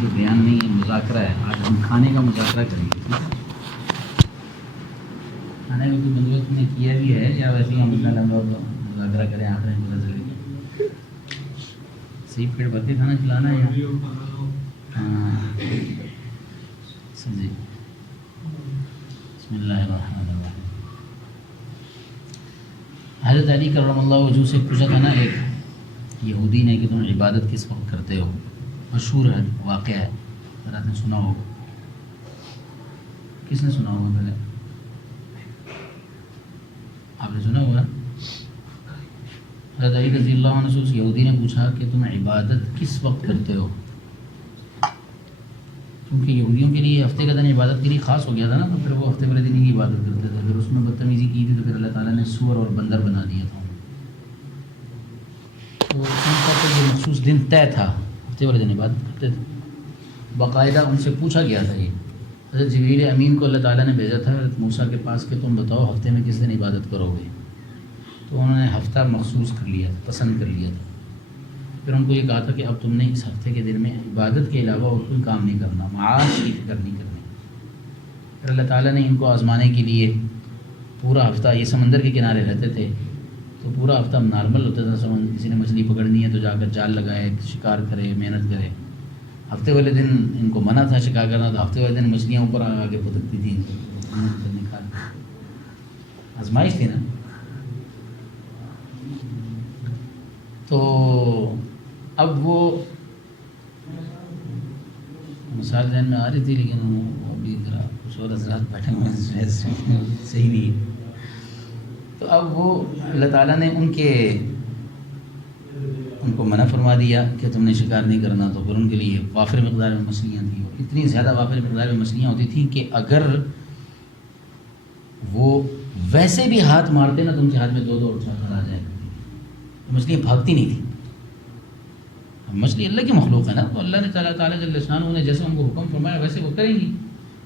کہ بیان نہیں ہے، مذاکرہ ہے. آج ہم کھانے کا مذاکرہ کریں گے. کھانے کا کوئی بندوبست نے کیا بھی ہے یا ویسے ہی ہم اتنا لمبا مذاکرہ کریں آخر میں پتہ چلے گا. صحیح پیٹ بھر کے کھانا کھلانا ہے. ہاں سمجھے. بسم اللہ الرحمن الرحیم. حضرت علی کرم اللہ وجہ سے پوچھا تھا نا ایک یہودی نے کہ تم عبادت کس وقت کرتے ہو. مشہور ہے واقعہ ہے، حضرت نے سنا ہوگا. کس نے سنا ہوگا پہلے؟ آپ نے سنا ہوگا. حضرت علی رضی اللہ عنہ سے اس یہودی نے پوچھا کہ تم عبادت کس وقت کرتے ہو، کیونکہ یہودیوں کے لیے ہفتے کا دن عبادت کے لیے خاص ہو گیا تھا نا. تو پھر وہ ہفتے بھر دن کی عبادت کرتے تھے. پھر اس میں بدتمیزی کی تھی تو پھر اللہ تعالیٰ نے سور اور بندر بنا دیا تھا. تو ان کا تو یہ مخصوص دن طے تھا، ہفتے والے دن عبادت کرتے تھے. باقاعدہ ان سے پوچھا گیا تھا. یہ حضرت جبریل امین کو اللہ تعالیٰ نے بھیجا تھا حضرت موسیٰ کے پاس کہ تم بتاؤ ہفتے میں کس دن عبادت کرو گے. تو انہوں نے ہفتہ مخصوص کر لیا، پسند کر لیا تھا. پھر ان کو یہ کہا تھا کہ اب تم نے اس ہفتے کے دن میں عبادت کے علاوہ اور کوئی کام نہیں کرنا، معاش کی فکر نہیں کرنی. پھر اللہ تعالیٰ نے ان کو آزمانے کے لیے پورا ہفتہ، یہ سمندر کے کنارے رہتے تھے تو پورا ہفتہ نارمل ہوتا تھا. کسی نے مچھلی پکڑنی ہے تو جا کر جال لگائے، شکار کرے، محنت کرے. ہفتے والے دن ان کو منع تھا شکار کرنا، تو ہفتے والے دن مچھلیاں اوپر آگے پھدکتی تھیں. آزمائش تھی نا. تو اب وہ مثال ذہن میں آ رہی تھی لیکن وہ بھی ذرا کچھ اور حضرات بیٹھے ہوئے صحیح نہیں. تو اب وہ اللہ تعالیٰ نے ان کو منع فرما دیا کہ تم نے شکار نہیں کرنا. تو پھر ان کے لیے وافر مقدار میں مچھلیاں تھیں، اور اتنی زیادہ وافر مقدار میں مچھلیاں ہوتی تھیں کہ اگر وہ ویسے بھی ہاتھ مارتے نا تو ان کے ہاتھ میں دو اور کھڑا آ جائے. مچھلیاں بھاگتی نہیں تھیں. مچھلی اللہ کی مخلوق ہے نا، تو اللہ نے تعالیٰ جل شانہ نے جیسے ان کو حکم فرمایا ویسے وہ کریں گی.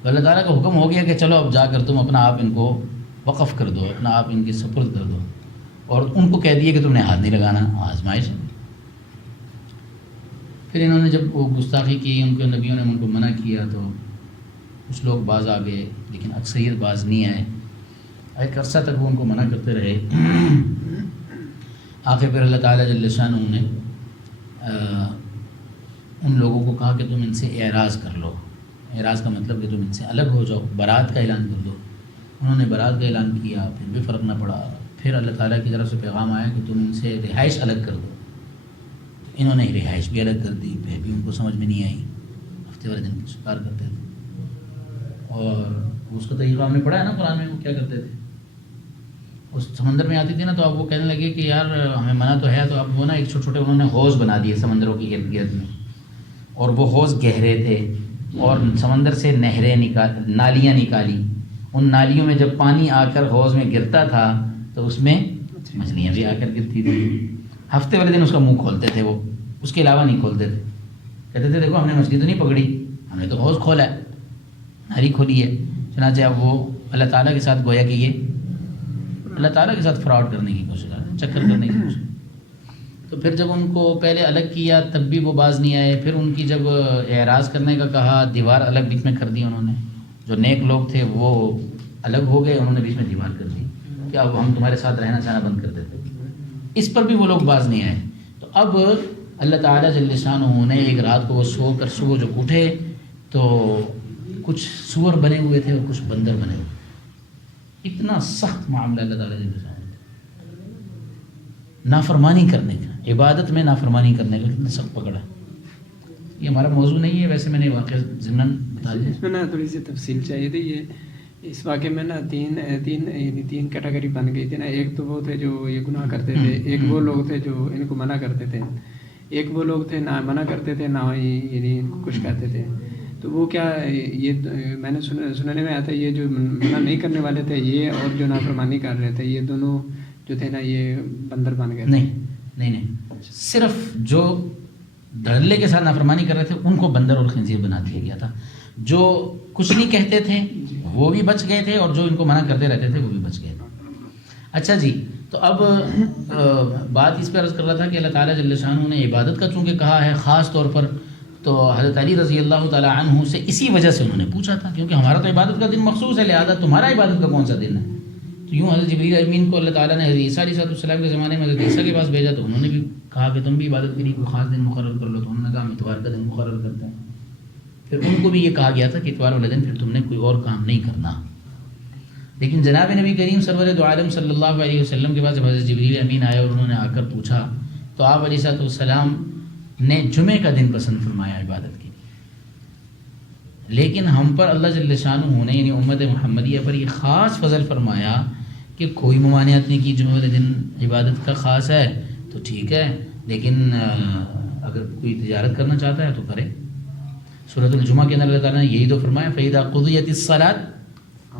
تو اللہ تعالیٰ کا حکم ہو گیا کہ چلو اب جا کر تم اپنا آپ ان کو وقف کر دو، اپنا آپ ان کی سپرد کر دو. اور ان کو کہہ دیا کہ تم نے ہاتھ نہیں لگانا، آزمائش ہے. پھر انہوں نے جب وہ گستاخی کی، ان کے نبیوں نے ان کو منع کیا تو کچھ لوگ باز آ گئے لیکن اکثریت باز نہیں آئے. ایک عرصہ تک وہ ان کو منع کرتے رہے. آخر پھر اللہ تعالیٰ جل شانہ نے ان لوگوں کو کہا کہ تم ان سے اعراض کر لو. اعراض کا مطلب کہ تم ان سے الگ ہو جاؤ، برات کا اعلان کر دو. انہوں نے برات کا اعلان کیا، پھر بھی فرق نہ پڑا. پھر اللہ تعالیٰ کی طرف سے پیغام آیا کہ تم ان سے رہائش الگ کر دو. انہوں نے رہائش بھی الگ کر دی. پھر بھی ان کو سمجھ میں نہیں آئی. ہفتے والے دن شکار کرتے تھے اور اس کا طریقہ ہم نے پڑھا ہے نا قرآن میں. وہ کیا کرتے تھے، اس سمندر میں آتی تھی نا تو اب وہ کہنے لگے کہ یار ہمیں منع تو ہے. تو اب وہ نا ایک چھوٹے چھوٹے انہوں نے حوض بنا دیے سمندروں کی ارد گرد میں، اور وہ حوض گہرے تھے اور سمندر سے نالیاں نکالی. ان نالیوں میں جب پانی آ کر حوض میں گرتا تھا تو اس میں مچھلیاں بھی آ کر گرتی تھیں. ہفتے والے دن اس کا منہ کھولتے تھے، وہ اس کے علاوہ نہیں کھولتے تھے. کہتے تھے دیکھو ہم نے مچھلی تو نہیں پکڑی، ہم نے تو حوض کھولا ہے، نالی کھولی ہے. چنانچہ اب وہ اللہ تعالیٰ کے ساتھ گویا کہ یہ اللہ تعالیٰ کے ساتھ فراڈ کرنے کی کوشش کرتے ہیں، چکر کرنے کی کوشش. تو پھر جب ان کو پہلے الگ کیا تب بھی وہ باز نہیں آئے. پھر ان کی جب اعراض کرنے کا کہا، دیوار الگ بیچ میں کر دی انہوں نے. جو نیک لوگ تھے وہ الگ ہو گئے، انہوں نے بیچ میں دیوار کر دی کہ اب ہم تمہارے ساتھ رہنا چاہنا بند کر دیتے. اس پر بھی وہ لوگ باز نہیں آئے. تو اب اللہ تعالیٰ جل شانہ نے ایک رات کو وہ سو کر صبح جب اٹھے تو کچھ سور بنے ہوئے تھے اور کچھ بندر بنے ہوئے. اتنا سخت معاملہ اللہ تعالیٰ جل شانہ نافرمانی کرنے کا، عبادت میں نافرمانی کرنے کا کتنا سخت پکڑا. یہ ہمارا موضوع نہیں ہے، ویسے میں نے واقعہ ضمناً بتا دیا. اس میں نا تھوڑی سی تفصیل چاہیے تھی. یہ اس واقعے میں نا تین کیٹیگری بن گئی تھی نا. ایک تو وہ تھے جو یہ گناہ کرتے تھے، ایک وہ لوگ تھے جو ان کو منع کرتے تھے، ایک وہ لوگ تھے نہ منع کرتے تھے نہ یعنی کچھ کہتے تھے. تو وہ کیا یہ میں نے سننے میں آیا تھا یہ جو منع نہیں کرنے والے تھے یہ اور جو نافرمانی کر رہے تھے یہ دونوں جو تھے نا یہ بندر بن گئے. نہیں صرف جو دھڑلے کے ساتھ نافرمانی کر رہے تھے ان کو بندر اور خنزیر بنا دیا گیا تھا. جو کچھ نہیں کہتے تھے وہ بھی بچ گئے تھے اور جو ان کو منع کرتے رہتے تھے وہ بھی بچ گئے تھے. اچھا جی، تو اب بات اس پہ عرض کر رہا تھا کہ اللہ تعالیٰ جل شانہ نے عبادت کا چونکہ کہا ہے خاص طور پر تو حضرت علی رضی اللہ تعالیٰ عنہ سے اسی وجہ سے انہوں نے پوچھا تھا، کیونکہ ہمارا تو عبادت کا دن مخصوص ہے، لہذا تمہارا عبادت کا کون سا دن ہے؟ تو یوں حضرت جبریل امین کو اللہ تعالیٰ نے حضرت عیسیٰ علیہ السلام کے زمانے میں حضرت عیسیٰ کے پاس بھیجا، تو انہوں نے بھی کہا کہ تم بھی عبادت کے لیے کوئی خاص دن مقرر کر لو، تو انہوں نے کہا ہم اتوار کا دن مقرر کرتے ہیں۔ پھر ان کو بھی یہ کہا گیا تھا کہ اتوار والے دن پھر تم نے کوئی اور کام نہیں کرنا۔ لیکن جناب نبی کریم سرور دو عالم صلی اللہ علیہ وسلم کے پاس جب حضرت جبریل امین آئے اور انہوں نے آ کر پوچھا، تو آپ علیہ السلام نے جمعے کا دن پسند فرمایا عبادت کے لیے، لیکن ہم پر اللہ جل شانہ نے یعنی امت محمدیہ پر یہ خاص فضل فرمایا کہ کوئی ممانعت نہیں کی، جمعے والے دن عبادت کا خاص ہے تو ٹھیک ہے، لیکن اگر کوئی تجارت کرنا چاہتا ہے تو کرے۔ سورۃ الجمعہ کے اندر اللہ تعالیٰ نے یہی تو فرمایا فَإِذَا قُضِيَتِ الصَّلَاةُ،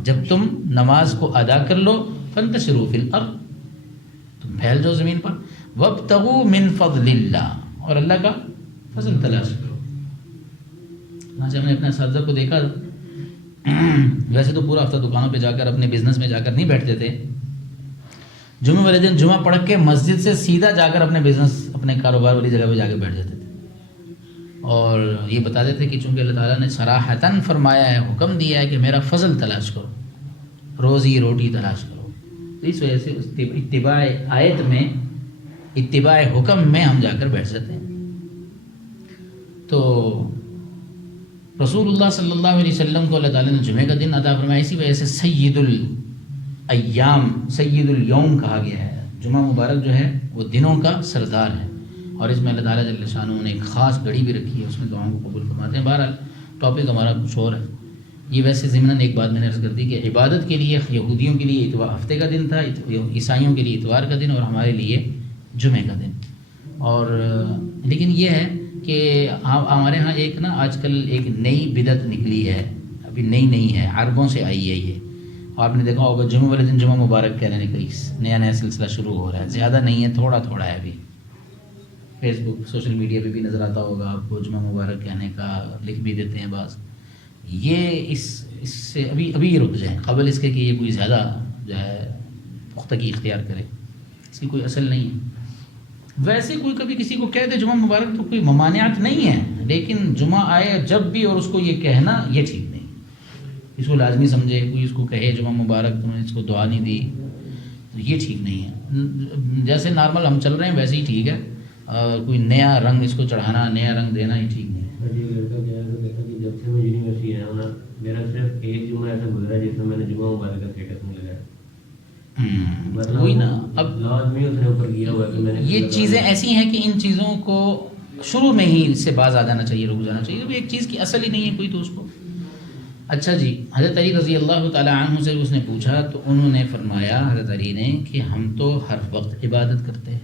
جب تم نماز کو ادا کر لو، فَانْتَشِرُوا فِي الْأَرْضِ، تم پھیل جاؤ زمین پر، وَابْتَغُوا مِنْ فَضْلِ اللَّهِ، اور اللہ کا فضل تلاش کرو۔ آج ہم نے اپنے اساتذہ کو دیکھا، ویسے تو پورا ہفتہ دکانوں پہ جا کر اپنے بزنس میں جا کر نہیں بیٹھتے تھے، جمعے والے دن جمعہ پڑھ کے مسجد سے سیدھا جا کر اپنے بزنس اپنے کاروبار والی جگہ پہ جا کے بیٹھ جاتے تھے، اور یہ بتاتے تھے کہ چونکہ اللہ تعالیٰ نے صراحتاً فرمایا ہے، حکم دیا ہے کہ میرا فضل تلاش کرو، روزی روٹی تلاش کرو، تو اس وجہ سے اتباع آیت میں، اتباع حکم میں ہم جا کر بیٹھ جاتے ہیں۔ تو رسول اللہ صلی اللہ علیہ وسلم کو اللہ تعالیٰ نے جمعے کا دن عطا فرمایا، اسی وجہ سے سید الایام، سید الیوم کہا گیا ہے۔ جمعہ مبارک جو ہے وہ دنوں کا سردار ہے، اور اس میں اللہ تعالیٰ جل شانہ نے ایک خاص گھڑی بھی رکھی ہے، اس میں دعاؤں کو قبول فرماتے ہیں۔ بہرحال ٹاپک ہمارا کچھ اور ہے، یہ ویسے ضمناً ایک بات میں نے عرض کر دی کہ عبادت کے لیے یہودیوں کے لیے اتوار ہفتے کا دن تھا، عیسائیوں کے لیے اتوار کا دن، اور ہمارے لیے جمعے کا دن۔ اور لیکن یہ ہے کہ ہمارے ہاں ایک نا آج کل ایک نئی بدعت نکلی ہے، ابھی نئی ہے، عربوں سے آئی ہے یہ، آپ نے دیکھا ہوگا جمعہ والے دن جمعہ مبارک کہنے کا نیا سلسلہ شروع ہو رہا ہے، زیادہ نہیں ہے، تھوڑا ہے ابھی، فیس بک سوشل میڈیا پہ بھی نظر آتا ہوگا آپ کو، جمعہ مبارک کہنے کا لکھ بھی دیتے ہیں بعض۔ یہ اس سے ابھی یہ رک جائیں، قبل اس کے کہ یہ کوئی زیادہ جو ہے پختگی اختیار کرے، اس کی کوئی اصل نہیں ہے۔ ویسے کوئی کبھی کسی کو کہہ دے جمعہ مبارک تو کوئی ممانعت نہیں ہے، لیکن جمعہ آئے جب بھی اور اس کو یہ کہنا یہ ٹھیک نہیں، اس کو لازمی سمجھے، کوئی اس کو کہے جمعہ مبارک تم نے اس کو دعا نہیں دی تو یہ ٹھیک نہیں ہے۔ جیسے نارمل ہم چل رہے ہیں ویسے ہی ٹھیک ہے، کوئی نیا رنگ اس کو چڑھانا، نیا رنگ دینا یہ ٹھیک نہیں ہے۔ جب سے میں یونیورسٹی آیا ہوں نا، میرا صرف ایک جمعہ ایسا گزرا ہے جس میں نے جمعہ مبارک کا اسٹیٹس نہیں لگایا، وہی نا، اب لازمی اس نے اوپر کیا ہوا کہ میں نے یہ چیزیں ایسی ہیں کہ ان چیزوں کو شروع میں ہی اس سے باز آ جانا چاہیے، رک جانا چاہیے، ایک چیز کی اصل ہی نہیں ہے کوئی تو اس کو۔ اچھا جی، حضرت علی رضی اللہ تعالیٰ عنہ سے اس نے پوچھا تو انہوں نے فرمایا حضرت علی نے کہ ہم تو ہر وقت عبادت کرتے ہیں۔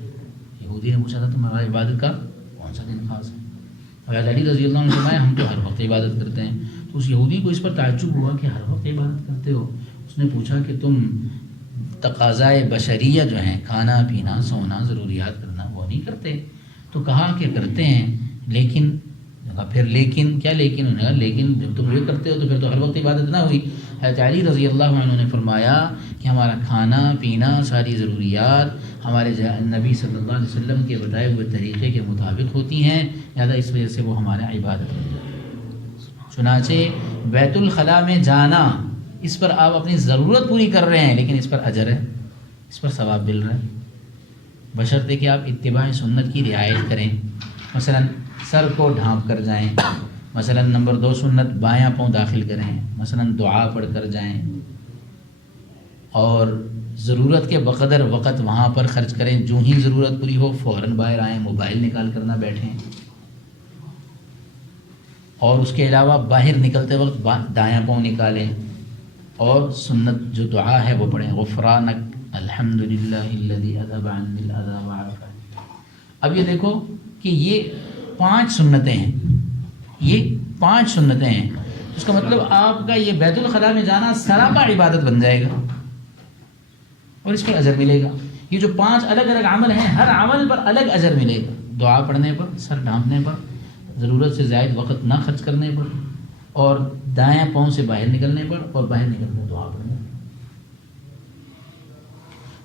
یہودی نے پوچھا تھا تمہارا عبادت کا کون سا دن خاص ہے؟ حضرت علی رضی اللہ عنہ نے فرمایا ہم تو ہر وقت عبادت کرتے ہیں۔ تو اس یہودی کو اس پر تعجب ہوا کہ ہر وقت عبادت کرتے ہو۔ اس نے پوچھا کہ تم تقاضائے بشریہ جو ہیں، کھانا پینا سونا ضروریات کرنا، وہ نہیں کرتے؟ تو کہا کہ کرتے ہیں، لیکن پھر لیکن کیا لیکن؟ انہوں نے کہا لیکن جب تم یہ کرتے ہو تو پھر تو ہر وقت عبادت نہ ہوئی۔ حضرت علی رضی اللہ عنہ نے فرمایا کہ ہمارا کھانا پینا ساری ضروریات ہمارے نبی صلی اللہ علیہ وسلم کے بتائے ہوئے طریقے کے مطابق ہوتی ہیں، لہٰذا اس وجہ سے وہ ہمارا عبادت بن جائے۔ چنانچہ بیت الخلاء میں جانا، اس پر آپ اپنی ضرورت پوری کر رہے ہیں، لیکن اس پر اجر ہے، اس پر ثواب مل رہا ہے، بشرطے کہ آپ اتباع سنت کی رعایت کریں۔ مثلا سر کو ڈھانپ کر جائیں، مثلا نمبر 2 سنت بایاں پاؤں داخل کریں، مثلا دعا پڑھ کر جائیں، اور ضرورت کے بقدر وقت وہاں پر خرچ کریں، جو ہی ضرورت پوری ہو فوراً باہر آئیں، موبائل نکال کر نہ بیٹھیں، اور اس کے علاوہ باہر نکلتے وقت دایاں پاؤں نکالیں، اور سنت جو دعا ہے وہ پڑھیں، غفرانک الحمدللہ الذی اذھب عنی الاذی وعافانی۔ اب یہ دیکھو کہ یہ 5 سنتیں ہیں، یہ 5 سنتیں ہیں، اس کا مطلب آپ کا یہ بیت الخلاء میں جانا سراپا عبادت بن جائے گا، اور اس پر اجر ملے گا۔ یہ جو 5 الگ الگ عمل ہیں، ہر عمل پر الگ اجر ملے گا، دعا پڑھنے پر، سر ڈھانپنے پر، ضرورت سے زائد وقت نہ خرچ کرنے پر، اور دائیں پاؤں سے باہر نکلنے پر، اور باہر نکلنے دعا پڑھنے پر۔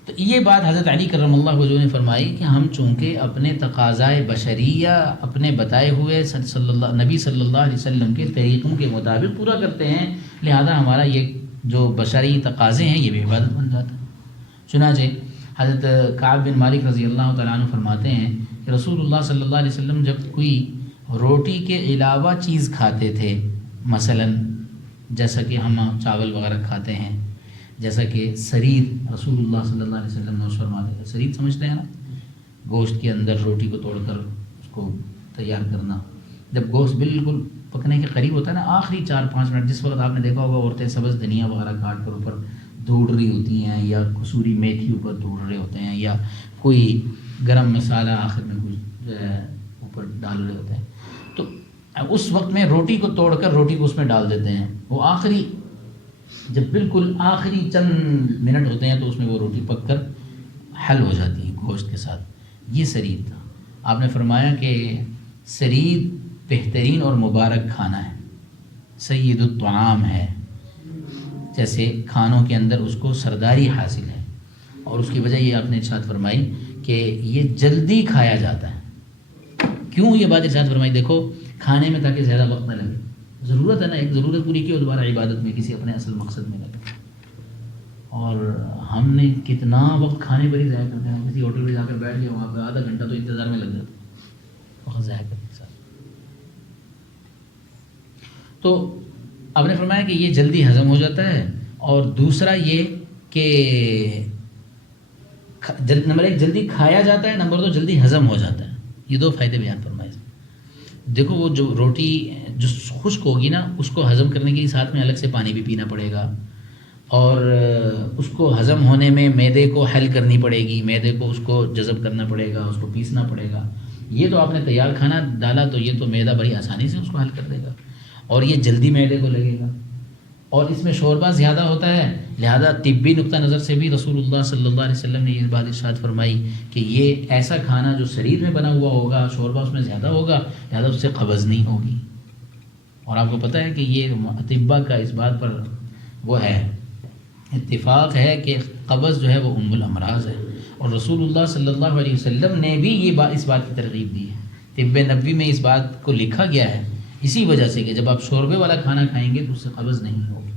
تو یہ بات حضرت علی کرم اللہ وجہہ نے فرمائی کہ ہم چونکہ اپنے تقاضائے بشریہ اپنے بتائے ہوئے نبی صلی اللہ علیہ وسلم کے طریقوں کے مطابق پورا کرتے ہیں، لہذا ہمارا یہ جو بشری تقاضے ہیں یہ بھی عبادت بن جاتا ہے۔ چنانچہ حضرت کعب بن مالک رضی اللہ تعالیٰ عنہ فرماتے ہیں کہ رسول اللہ صلی اللہ علیہ وسلم جب کوئی روٹی کے علاوہ چیز کھاتے تھے، مثلاً جیسا کہ ہم چاول وغیرہ کھاتے ہیں، جیسا کہ سرید، رسول اللہ صلی اللہ علیہ وسلم نے فرماتے تھے، سرید سمجھتے ہیں نا، گوشت کے اندر روٹی کو توڑ کر اس کو تیار کرنا، جب گوشت بالکل پکنے کے قریب ہوتا ہے نا، آخری 4-5 منٹ، جس وقت آپ نے دیکھا ہوگا عورتیں سبز دھنیا وغیرہ کاٹ کر اوپر دھوڑ رہی ہوتی ہیں، یا کسوری میتھی اوپر دھوڑ رہے ہوتے ہیں، یا کوئی گرم مسالہ آخر میں کچھ جو ہے اوپر ڈال رہے ہوتے ہیں، تو اس وقت میں روٹی کو توڑ کر روٹی کو اس میں ڈال دیتے ہیں، وہ آخری جب بالکل آخری چند منٹ ہوتے ہیں تو اس میں وہ روٹی پک کر حل ہو جاتی ہے گوشت کے ساتھ۔ یہ سرید تھا۔ آپ نے فرمایا کہ سرید بہترین اور مبارک کھانا ہے، سید الطعام ہے، جیسے کھانوں کے اندر اس کو سرداری حاصل ہے، اور اس کی وجہ یہ آپ نے ارشاد فرمائی کہ یہ جلدی کھایا جاتا ہے۔ کیوں یہ بات ارشاد فرمائی؟ دیکھو کھانے میں تاکہ زیادہ وقت نہ لگے، ضرورت ہے نا، ایک ضرورت پوری کی اور دوبارہ عبادت میں کسی اپنے اصل مقصد میں لگے، اور ہم نے کتنا وقت کھانے پر ہی ضائع کرتے ہیں، کسی ہوٹل پہ جا کر بیٹھ گئے، وہاں پہ آدھا گھنٹہ تو انتظار میں لگ جاتا ہے وقت ضائع کرنے کے ساتھ۔ تو آپ نے فرمایا کہ یہ جلدی ہضم ہو جاتا ہے، اور دوسرا یہ کہ نمبر 1 جلدی کھایا جاتا ہے، نمبر 2 جلدی ہضم ہو جاتا ہے۔ یہ 2 فائدے بیان فرمائے۔ دیکھو وہ جو روٹی جو خشک ہوگی نا، اس کو ہضم کرنے کے لیے ساتھ میں الگ سے پانی بھی پینا پڑے گا، اور اس کو ہضم ہونے میں معدے کو حل کرنی پڑے گی، معدے کو اس کو جذب کرنا پڑے گا، اس کو پیسنا پڑے گا۔ یہ تو آپ نے تیار کھانا ڈالا تو یہ تو معدہ بڑی آسانی سے اس کو حل کر دے گا، اور یہ جلدی معدے کو لگے گا، اور اس میں شوربہ زیادہ ہوتا ہے، لہذا طبی نقطہ نظر سے بھی رسول اللہ صلی اللہ علیہ وسلم نے یہ بات ارشاد فرمائی کہ یہ ایسا کھانا جو سرید میں بنا ہوا ہوگا، شوربہ اس میں زیادہ ہوگا، لہذا اس سے قبض نہیں ہوگی۔ اور آپ کو پتہ ہے کہ یہ اطباء کا اس بات پر وہ ہے، اتفاق ہے کہ قبض جو ہے وہ ام الامراض ہے، اور رسول اللہ صلی اللہ علیہ وسلم نے بھی اس بات کی ترغیب دی ہے۔ طب نبوی میں اس بات کو لکھا گیا ہے اسی وجہ سے کہ جب آپ شوربے والا کھانا کھائیں گے تو اس سے قبض نہیں ہوگی،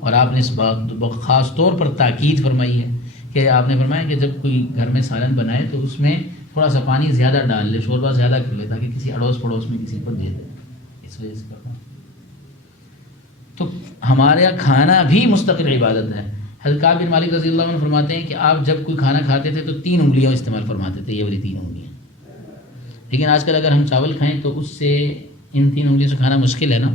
اور آپ نے اس بات خاص طور پر تاکید فرمائی ہے کہ آپ نے فرمایا کہ جب کوئی گھر میں سالن بنائے تو اس میں تھوڑا سا پانی زیادہ ڈال لے، شوربہ زیادہ کر لے، تاکہ کسی اڑوس پڑوس میں کسی کو دے دے، اس وجہ سے کرتا ہوں۔ تو ہمارا کھانا بھی مستقل عبادت ہے۔ حضرت کعب بن مالک رضی اللہ عنہ فرماتے ہیں کہ آپ جب کوئی کھانا کھاتے تھے تو 3 انگلیاں استعمال فرماتے تھے، یہ والی 3 انگلیاں، لیکن آج کل اگر ہم چاول کھائیں تو اس سے ان 3 انگلیوں سے کھانا مشکل ہے نا۔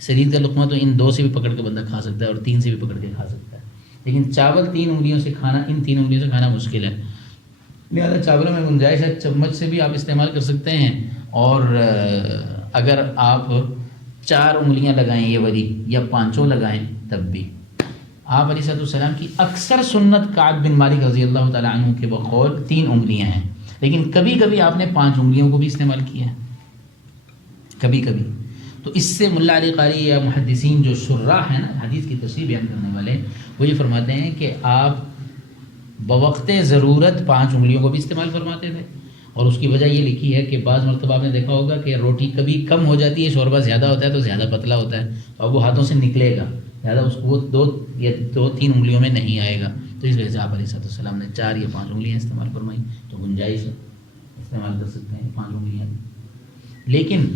سرید کا لقمہ تو ان 2 سے بھی پکڑ کے بندہ کھا سکتا ہے، اور 3 سے بھی پکڑ کے کھا سکتا ہے، لیکن چاول 3 انگلیوں سے کھانا، ان 3 انگلیوں سے کھانا مشکل ہے، لہٰذا چاولوں میں گنجائش ہے، چمچ سے بھی آپ استعمال کر سکتے ہیں، اور اگر آپ 4 انگلیاں لگائیں یہ والی، یا 5 لگائیں تب بھی۔ آپ علیہ السلام کی اکثر سنت کعب بن مالک رضی اللہ تعالیٰ عنہ کے بقول 3 انگلیاں ہیں، لیکن کبھی کبھی آپ نے 5 انگلیوں کو بھی استعمال کیا ہے، کبھی کبھی۔ تو اس سے ملا علی قاری یا محدثین جو شراح ہیں نا، حدیث کی تشریح بیان کرنے والے، وہ یہ فرماتے ہیں کہ آپ بوقت ضرورت 5 انگلیوں کو بھی استعمال فرماتے تھے، اور اس کی وجہ یہ لکھی ہے کہ بعض مرتبہ آپ نے دیکھا ہوگا کہ روٹی کبھی کم ہو جاتی ہے، شوربہ زیادہ ہوتا ہے تو زیادہ پتلا ہوتا ہے، اور وہ ہاتھوں سے نکلے گا، لہٰذا اس کو وہ 2-3 انگلیوں میں نہیں آئے گا، تو اس وجہ سے آپ علیہ السلام نے 4 یا 5 انگلیاں استعمال فرمائی، تو گنجائش ہے، استعمال کر سکتے ہیں 5 انگلیاں۔ لیکن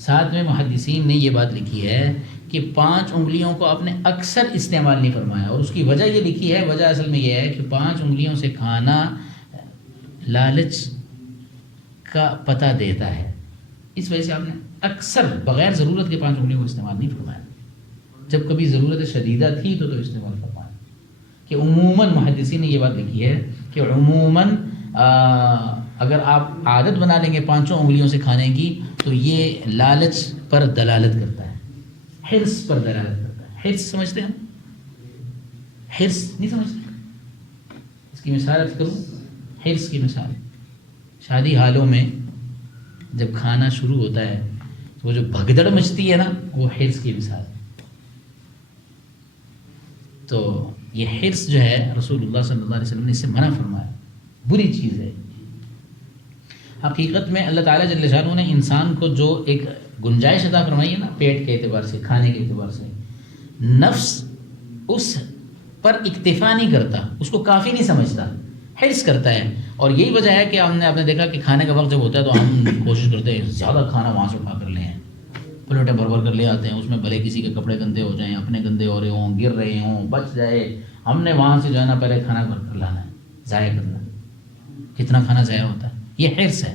ساتھ میں محدثین نے یہ بات لکھی ہے کہ 5 انگلیوں کو آپ نے اکثر استعمال نہیں فرمایا، اور اس کی وجہ یہ لکھی ہے، وجہ اصل میں یہ ہے کہ 5 انگلیوں سے کھانا لالچ کا پتہ دیتا ہے، اس وجہ سے آپ نے اکثر بغیر ضرورت کے 5 انگلیوں کو استعمال نہیں فرمایا، جب کبھی ضرورت شدیدہ تھی تو استعمال فرمایا۔ کہ عموماً محدثین نے یہ بات لکھی ہے کہ عموماً اگر آپ عادت بنا لیں گے 5 انگلیوں سے کھانے کی تو یہ لالچ پر دلالت کرتا ہے، حرص پر دلالت کرتا ہے۔ حرص سمجھتے ہیں؟ حرص نہیں سمجھتے؟ اس کی مثال عرض کروں، حرص کی مثال، شادی حالوں میں جب کھانا شروع ہوتا ہے تو وہ جو بھگدڑ مچتی ہے نا، وہ حرص کی مثال ہے۔ تو یہ حرص جو ہے رسول اللہ صلی اللہ علیہ وسلم نے اس سے منع فرمایا، بری چیز ہے۔ حقیقت میں اللہ تعالیٰ جل شانہ نے انسان کو جو ایک گنجائش عطا فرمائی ہے نا، پیٹ کے اعتبار سے، کھانے کے اعتبار سے، نفس اس پر اکتفا نہیں کرتا، اس کو کافی نہیں سمجھتا، حرص کرتا ہے۔ اور یہی وجہ ہے کہ آپ نے دیکھا کہ کھانے کا وقت جب ہوتا ہے تو ہم کوشش کرتے ہیں زیادہ کھانا وہاں سے اٹھا کر لے آئیں، پلیٹیں بھر بھر کر لے آتے ہیں، اس میں بھلے کسی کے کپڑے گندے ہو جائیں، اپنے گندے ہو رہے ہوں، گر رہے ہوں، بچ جائے، ہم نے وہاں سے جو ہے نا پہلے کھانا بھر کر لانا ہے، ضائع کرنا، کتنا کھانا ضائع ہوتا ہے، یہ حرص ہے۔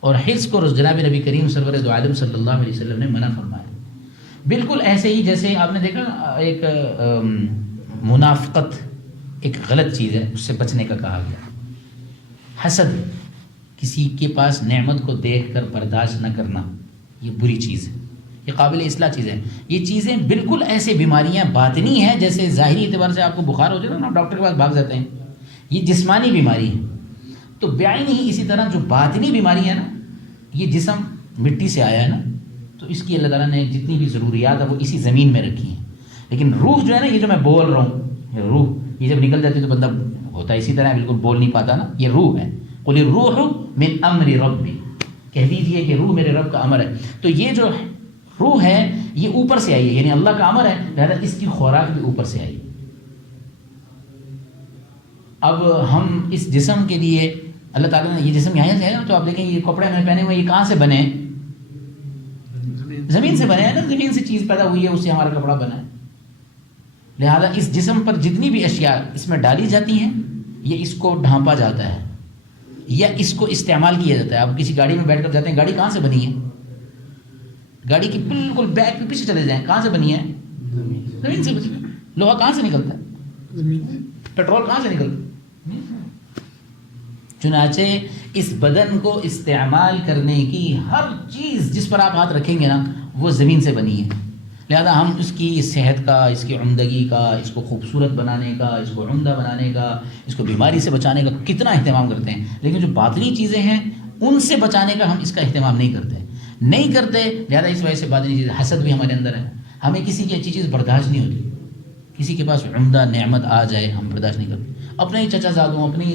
اور حرص کو جناب نبی کریم سرور دو عالم صلی اللہ علیہ وسلم نے منع فرمایا۔ بالکل ایسے ہی جیسے آپ نے دیکھا ایک منافقت ایک غلط چیز ہے، اس سے بچنے کا کہا گیا۔ حسد، کسی کے پاس نعمت کو دیکھ کر برداشت نہ کرنا، یہ بری چیز ہے، یہ قابل اصلاح چیز ہے۔ یہ چیزیں بالکل ایسے بیماریاں باطنی ہیں جیسے ظاہری اعتبار سے آپ کو بخار ہو جائے نا ڈاکٹر کے پاس بھاگ جاتے ہیں، یہ جسمانی بیماری ہے۔ تو بعین ہی اسی طرح جو باطنی بیماری ہے نا، یہ جسم مٹی سے آیا ہے نا، تو اس کی اللہ تعالیٰ نے جتنی بھی ضروریات ہے وہ اسی زمین میں رکھی ہیں۔ لیکن روح جو ہے نا، یہ جو میں بول رہا ہوں، یہ روح یہ جب نکل جاتی ہے تو بندہ ہوتا ہے اسی طرح بالکل بول نہیں پاتا نا، یہ روح ہے۔ قل الروح من امر ربی، کہہ دیجیے کہ روح میرے رب کا امر ہے۔ تو یہ جو روح ہے یہ اوپر سے آئی ہے، یعنی اللہ کا امر ہے، لہذا اس کی خوراک بھی اوپر سے آئی ہے۔ اب ہم اس جسم کے لیے اللہ تعالیٰ نے یہ جسم یہاں سے ہے نا، تو آپ دیکھیں یہ کپڑے میں پہنے ہوئے یہ کہاں سے بنے ہیں؟ زمین سے بنے ہیں نا، زمین سے چیز پیدا ہوئی ہے، اس سے ہمارا کپڑا بنا ہے۔ لہذا اس جسم پر جتنی بھی اشیاء اس میں ڈالی جاتی ہیں، یہ اس کو ڈھانپا جاتا ہے یا اس کو استعمال کیا جاتا ہے۔ آپ کسی گاڑی میں بیٹھ کر جاتے ہیں، گاڑی کہاں سے بنی ہے؟ گاڑی کی بالکل بیک پہ پیچھے چلے جائیں، کہاں سے بنی ہے؟ زمین سے بنی ہے۔ لوہا کہاں سے نکلتا ہے؟ پیٹرول کہاں سے نکلتا ہے؟ چنانچہ اس بدن کو استعمال کرنے کی ہر چیز جس پر آپ ہاتھ رکھیں گے نا، وہ زمین سے بنی ہے۔ لہذا ہم اس کی صحت کا، اس کی عمدگی کا، اس کو خوبصورت بنانے کا، اس کو عمدہ بنانے کا، اس کو بیماری سے بچانے کا کتنا اہتمام کرتے ہیں، لیکن جو باطنی چیزیں ہیں ان سے بچانے کا ہم اس کا اہتمام نہیں کرتے۔ لہذا اس وجہ سے باطنی چیزیں، حسد بھی ہمارے اندر ہے، ہمیں کسی کی اچھی چیز برداشت نہیں ہوتی، کسی کے پاس عمدہ نعمت آ جائے ہم برداشت نہیں کرتے، اپنے ہی چچا زادوں، اپنی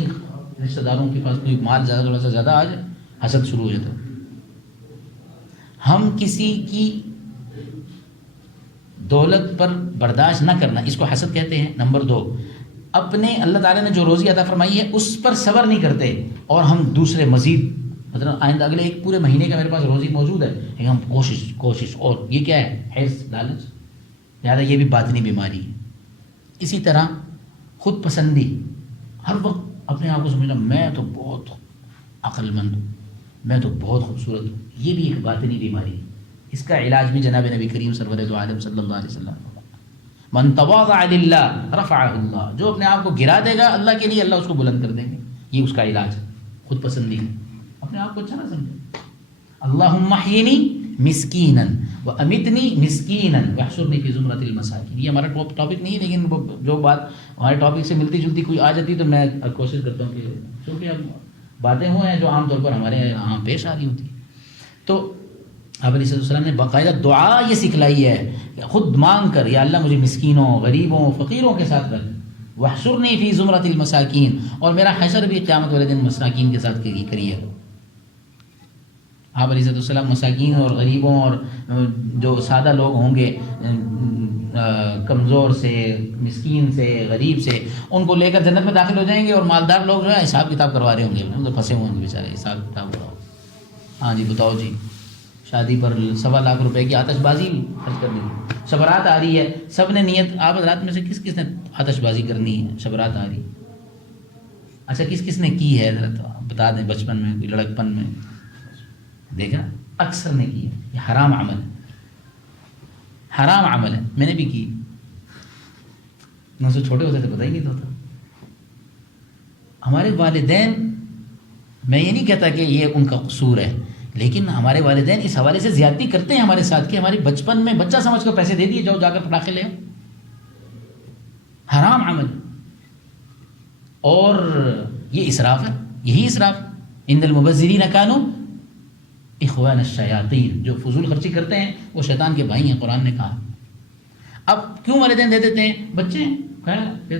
رشتہ داروں کے پاس کوئی مال تھوڑا سا زیادہ آ جائے، حسد شروع ہو جاتا ہے۔ ہم کسی کی دولت پر برداشت نہ کرنا، اس کو حسد کہتے ہیں۔ نمبر 2، اپنے اللہ تعالیٰ نے جو روزی عطا فرمائی ہے اس پر صبر نہیں کرتے، اور ہم دوسرے مزید مطلب آئندہ اگلے ایک پورے مہینے کا میرے پاس روزی موجود ہے، لیکن ہم کوشش اور یہ کیا ہے؟ حرص، لالچ۔ لہٰذا یہ بھی باطنی بیماری ہے۔ اسی طرح خود پسندی، ہر وقت اپنے آپ کو سمجھنا میں تو بہت عقل مند ہوں، میں تو بہت خوبصورت ہوں، یہ بھی ایک باطنی بیماری ہے۔ اس کا علاج بھی جناب نبی کریم سرور دو عالم صلی اللہ علیہ وسلم، من تواضع للہ رفعہ اللہ، جو اپنے آپ کو گرا دے گا اللہ کے لیے، اللہ اس کو بلند کر دیں گے۔ یہ اس کا علاج ہے، خود پسندی ہے، اپنے آپ کو اچھا نہ سمجھے۔ اللہم احیینی مسکینا وامتنی مسکینا واحشرنی فی زمرۃ المساکین، یہ ہمارا ٹاپک نہیں ہے، لیکن جو بات ہمارے ٹاپک سے ملتی جلتی کوئی آ جاتی تو میں کوشش کرتا ہوں کہ چونکہ اب باتیں ہوئے ہیں جو عام طور پر ہمارے یہاں پیش آ رہی ہوتی ہیں۔ تو آپ علیہ السلام نے باقاعدہ دعا یہ سکھلائی ہے، خود مانگ کر، یا اللہ مجھے مسکینوں، غریبوں، فقیروں کے ساتھ رکھ، واحشرنی فی زمرۃ المساکین، اور میرا حشر بھی قیامت والے دن مساکین کے ساتھ کریے۔ آپ علیہ السلام مساکین اور غریبوں اور جو سادہ لوگ ہوں گے، کمزور سے، مسکین سے، غریب سے، ان کو لے کر جنت میں داخل ہو جائیں گے، اور مالدار لوگ جو ہے حساب کتاب کروا رہے ہوں گے، ان کو پھنسے ہوئے ہوں گے بیچارے، حساب کتاب کراؤ۔ ہاں جی بتاؤ جی، شادی پر 1.25 لاکھ روپے کی آتش بازی خرچ کر دی، شبرات آ رہی ہے، سب نے نیت، آپ حضرات میں سے کس کس نے آتش بازی کرنی ہے؟ شبرات آ رہی، اچھا کس کس نے کی ہے حضرت بتا دیں، بچپن میں، کوئی لڑکپن میں؟ دیکھا اکثر نے کی ہے، یہ حرام عمل ہے، حرام عمل ہے، میں نے بھی کی، سے چھوٹے ہوتے تھے پتہ ہی نہیں ہوتا۔ ہمارے والدین، میں یہ نہیں کہتا کہ یہ ان کا قصور ہے، لیکن ہمارے والدین اس حوالے سے زیادتی کرتے ہیں ہمارے ساتھ کہ ہمارے بچپن میں بچہ سمجھ کر پیسے دے دیے، جاؤ جا کر پٹاخے لے آؤ، حرام عمل، اور یہ اسراف ہے، یہی اسراف۔ ان المبذرین کانوا اخوان الشیاطین، جو فضول خرچی کرتے ہیں وہ شیطان کے بھائی ہیں، قرآن نے کہا۔ اب کیوں والدین دے دیتے ہیں؟ بچے ہیں، پھر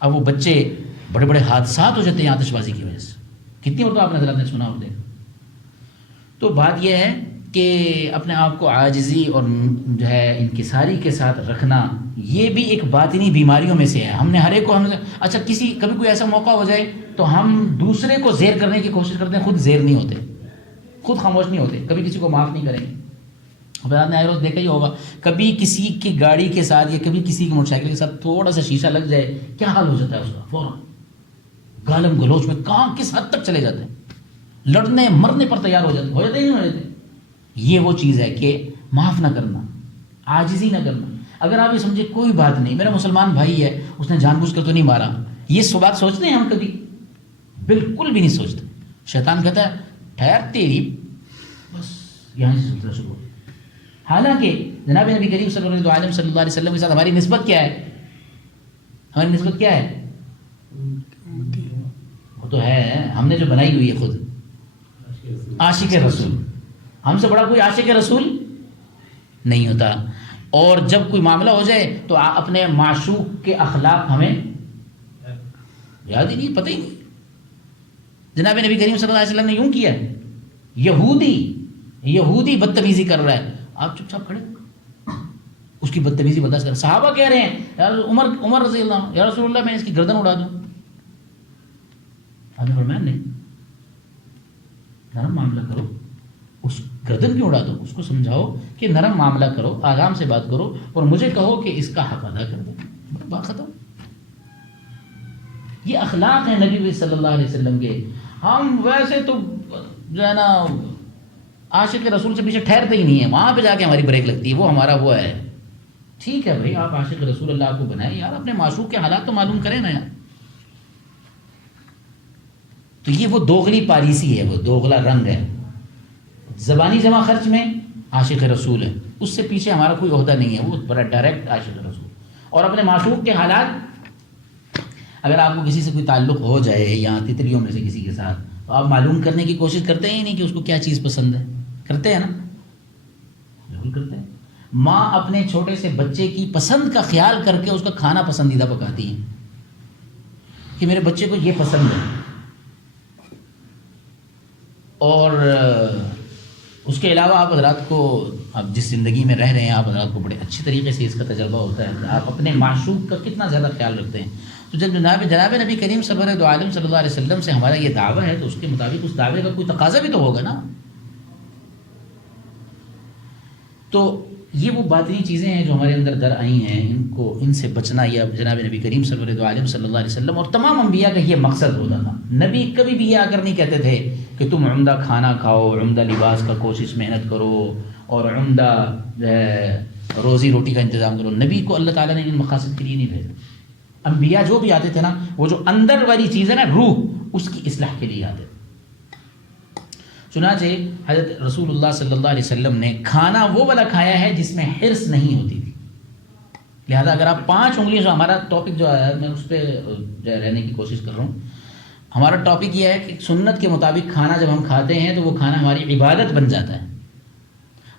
اب وہ بچے بڑے بڑے حادثات ہو جاتے ہیں آتش بازی کی وجہ سے. کتنی مرتبہ آپ نے حضرات نے سنا اور دیکھا. تو بات یہ ہے کہ اپنے آپ کو عاجزی اور جو ہے انکساری کے ساتھ رکھنا یہ بھی ایک باطنی بیماریوں میں سے ہے. ہم نے ہر ایک کو اچھا کبھی کوئی ایسا موقع ہو جائے تو ہم دوسرے کو زیر کرنے کی کوشش کرتے ہیں, خود زیر نہیں ہوتے, خود خاموش نہیں ہوتے, کبھی کسی کو معاف نہیں کریں گے. آپ نے آئے روز دیکھا ہی ہوگا, کبھی کسی کی گاڑی کے ساتھ یا کبھی کسی کی موٹر سائیکل کے ساتھ تھوڑا سا شیشہ لگ جائے کیا حال ہو جاتا ہے اس کا, فوراً گالم گلوچ میں کہاں کس حد تک چلے جاتے ہیں, لڑنے مرنے پر تیار ہو جاتے ہی نہیں ہو جاتے. یہ وہ چیز ہے کہ معاف نہ کرنا, عاجزی نہ کرنا. اگر آپ یہ سمجھے کوئی بات نہیں, میرا مسلمان بھائی ہے, اس نے جان بوجھ کر تو نہیں مارا, یہ بات سوچتے ہیں ہم کبھی؟ بالکل بھی نہیں سوچتے. شیطان کہتا ہے ٹھہر تیری, بس یہاں سے سلسلہ شروع. حالانکہ جناب نبی کریم صلی اللہ علیہ وسلم کے ساتھ ہماری نسبت کیا ہے؟ ہماری نسبت کیا ہے؟ وہ تو ہے ہم نے جو بنائی ہوئی ہے خود, عاشق رسول. ہم سے بڑا کوئی عاشق رسول نہیں ہوتا. اور جب کوئی معاملہ ہو جائے تو اپنے معشوق کے اخلاق ہمیں یاد ہی نہیں, پتہ ہی نہیں. جناب نبی کریم صلی اللہ علیہ وسلم نے یوں کیا ہے, یہودی بدتمیزی کر رہا ہے, آپ چپ چاپ کھڑے اس کی بدتمیزی برداشت کر. صحابہ کہہ رہے ہیں عمر رضی اللہ, یا رسول اللہ میں اس کی گردن اڑا دوں. آپ نے فرمایا نہیں, نرم معاملہ کرو, اس گردن کیوں اڑا دو, اس کو سمجھاؤ کہ نرم معاملہ کرو, آرام سے بات کرو اور مجھے کہو کہ اس کا حق ادا کر دو, بات ختم. یہ اخلاق ہیں نبی صلی اللہ علیہ وسلم کے. ہم ویسے تو جو ہے نا عاشق رسول سے پیچھے ٹھہرتے ہی نہیں ہیں, وہاں پہ جا کے ہماری بریک لگتی ہے, وہ ہمارا وہ ہے. ٹھیک ہے بھائی, آپ عاشق رسول اللہ آپ کو بنائیں یار, اپنے معشوق کے حالات تو معلوم کریں نا یار. تو یہ وہ دوغلی پالیسی ہے, وہ دوغلا رنگ ہے. زبانی جمع خرچ میں عاشق رسول ہے, اس سے پیچھے ہمارا کوئی عہدہ نہیں ہے, وہ بڑا ڈائریکٹ عاشق رسول. اور اپنے معشوق کے حالات, اگر آپ کو کسی سے کوئی تعلق ہو جائے یا تتریوں میں سے کسی کے ساتھ, تو آپ معلوم کرنے کی کوشش کرتے ہی نہیں کہ اس کو کیا چیز پسند ہے. کرتے ہیں نا, بالکل کرتے ہیں. ماں اپنے چھوٹے سے بچے کی پسند کا خیال کر کے اس کا کھانا پسندیدہ پکاتی ہے کہ میرے بچے کو یہ پسند ہے. اور اس کے علاوہ آپ حضرات کو, آپ جس زندگی میں رہ رہے ہیں, آپ حضرات کو بڑے اچھی طریقے سے اس کا تجربہ ہوتا ہے کہ آپ اپنے معشوق کا کتنا زیادہ خیال رکھتے ہیں. تو جب جناب نبی کریم صلی اللہ علیہ وسلم سے ہمارا یہ دعویٰ ہے تو اس کے مطابق اس دعوے کا کوئی تقاضا بھی تو ہوگا نا. تو یہ وہ باطنی چیزیں ہیں جو ہمارے اندر در آئی ہیں, ان سے بچنا یہ جناب نبی کریم صلی اللہ علیہ وسلم اور تمام انبیاء کا یہ مقصد ہوتا تھا. نبی کبھی بھی یہ آ کر نہیں کہتے تھے کہ تم عمدہ کھانا کھاؤ, عمدہ لباس کا کوشش محنت کرو اور عمدہ روزی روٹی کا انتظام کرو. نبی کو اللہ تعالیٰ نے ان مقاصد کے لیے نہیں بھیجا. انبیاء جو بھی آتے تھے نا, وہ جو اندر والی چیز ہے نا, روح, اس کی اصلاح کے لیے آتے تھے. چنانچہ حضرت رسول اللہ صلی اللہ علیہ وسلم نے کھانا وہ والا کھایا ہے جس میں حرص نہیں ہوتی تھی. لہذا اگر آپ 5 انگلیاں, جو ہمارا ٹاپک جو ہے میں اس پہ رہنے کی کوشش کر رہا ہوں, ہمارا ٹاپک یہ ہے کہ سنت کے مطابق کھانا جب ہم کھاتے ہیں تو وہ کھانا ہماری عبادت بن جاتا ہے.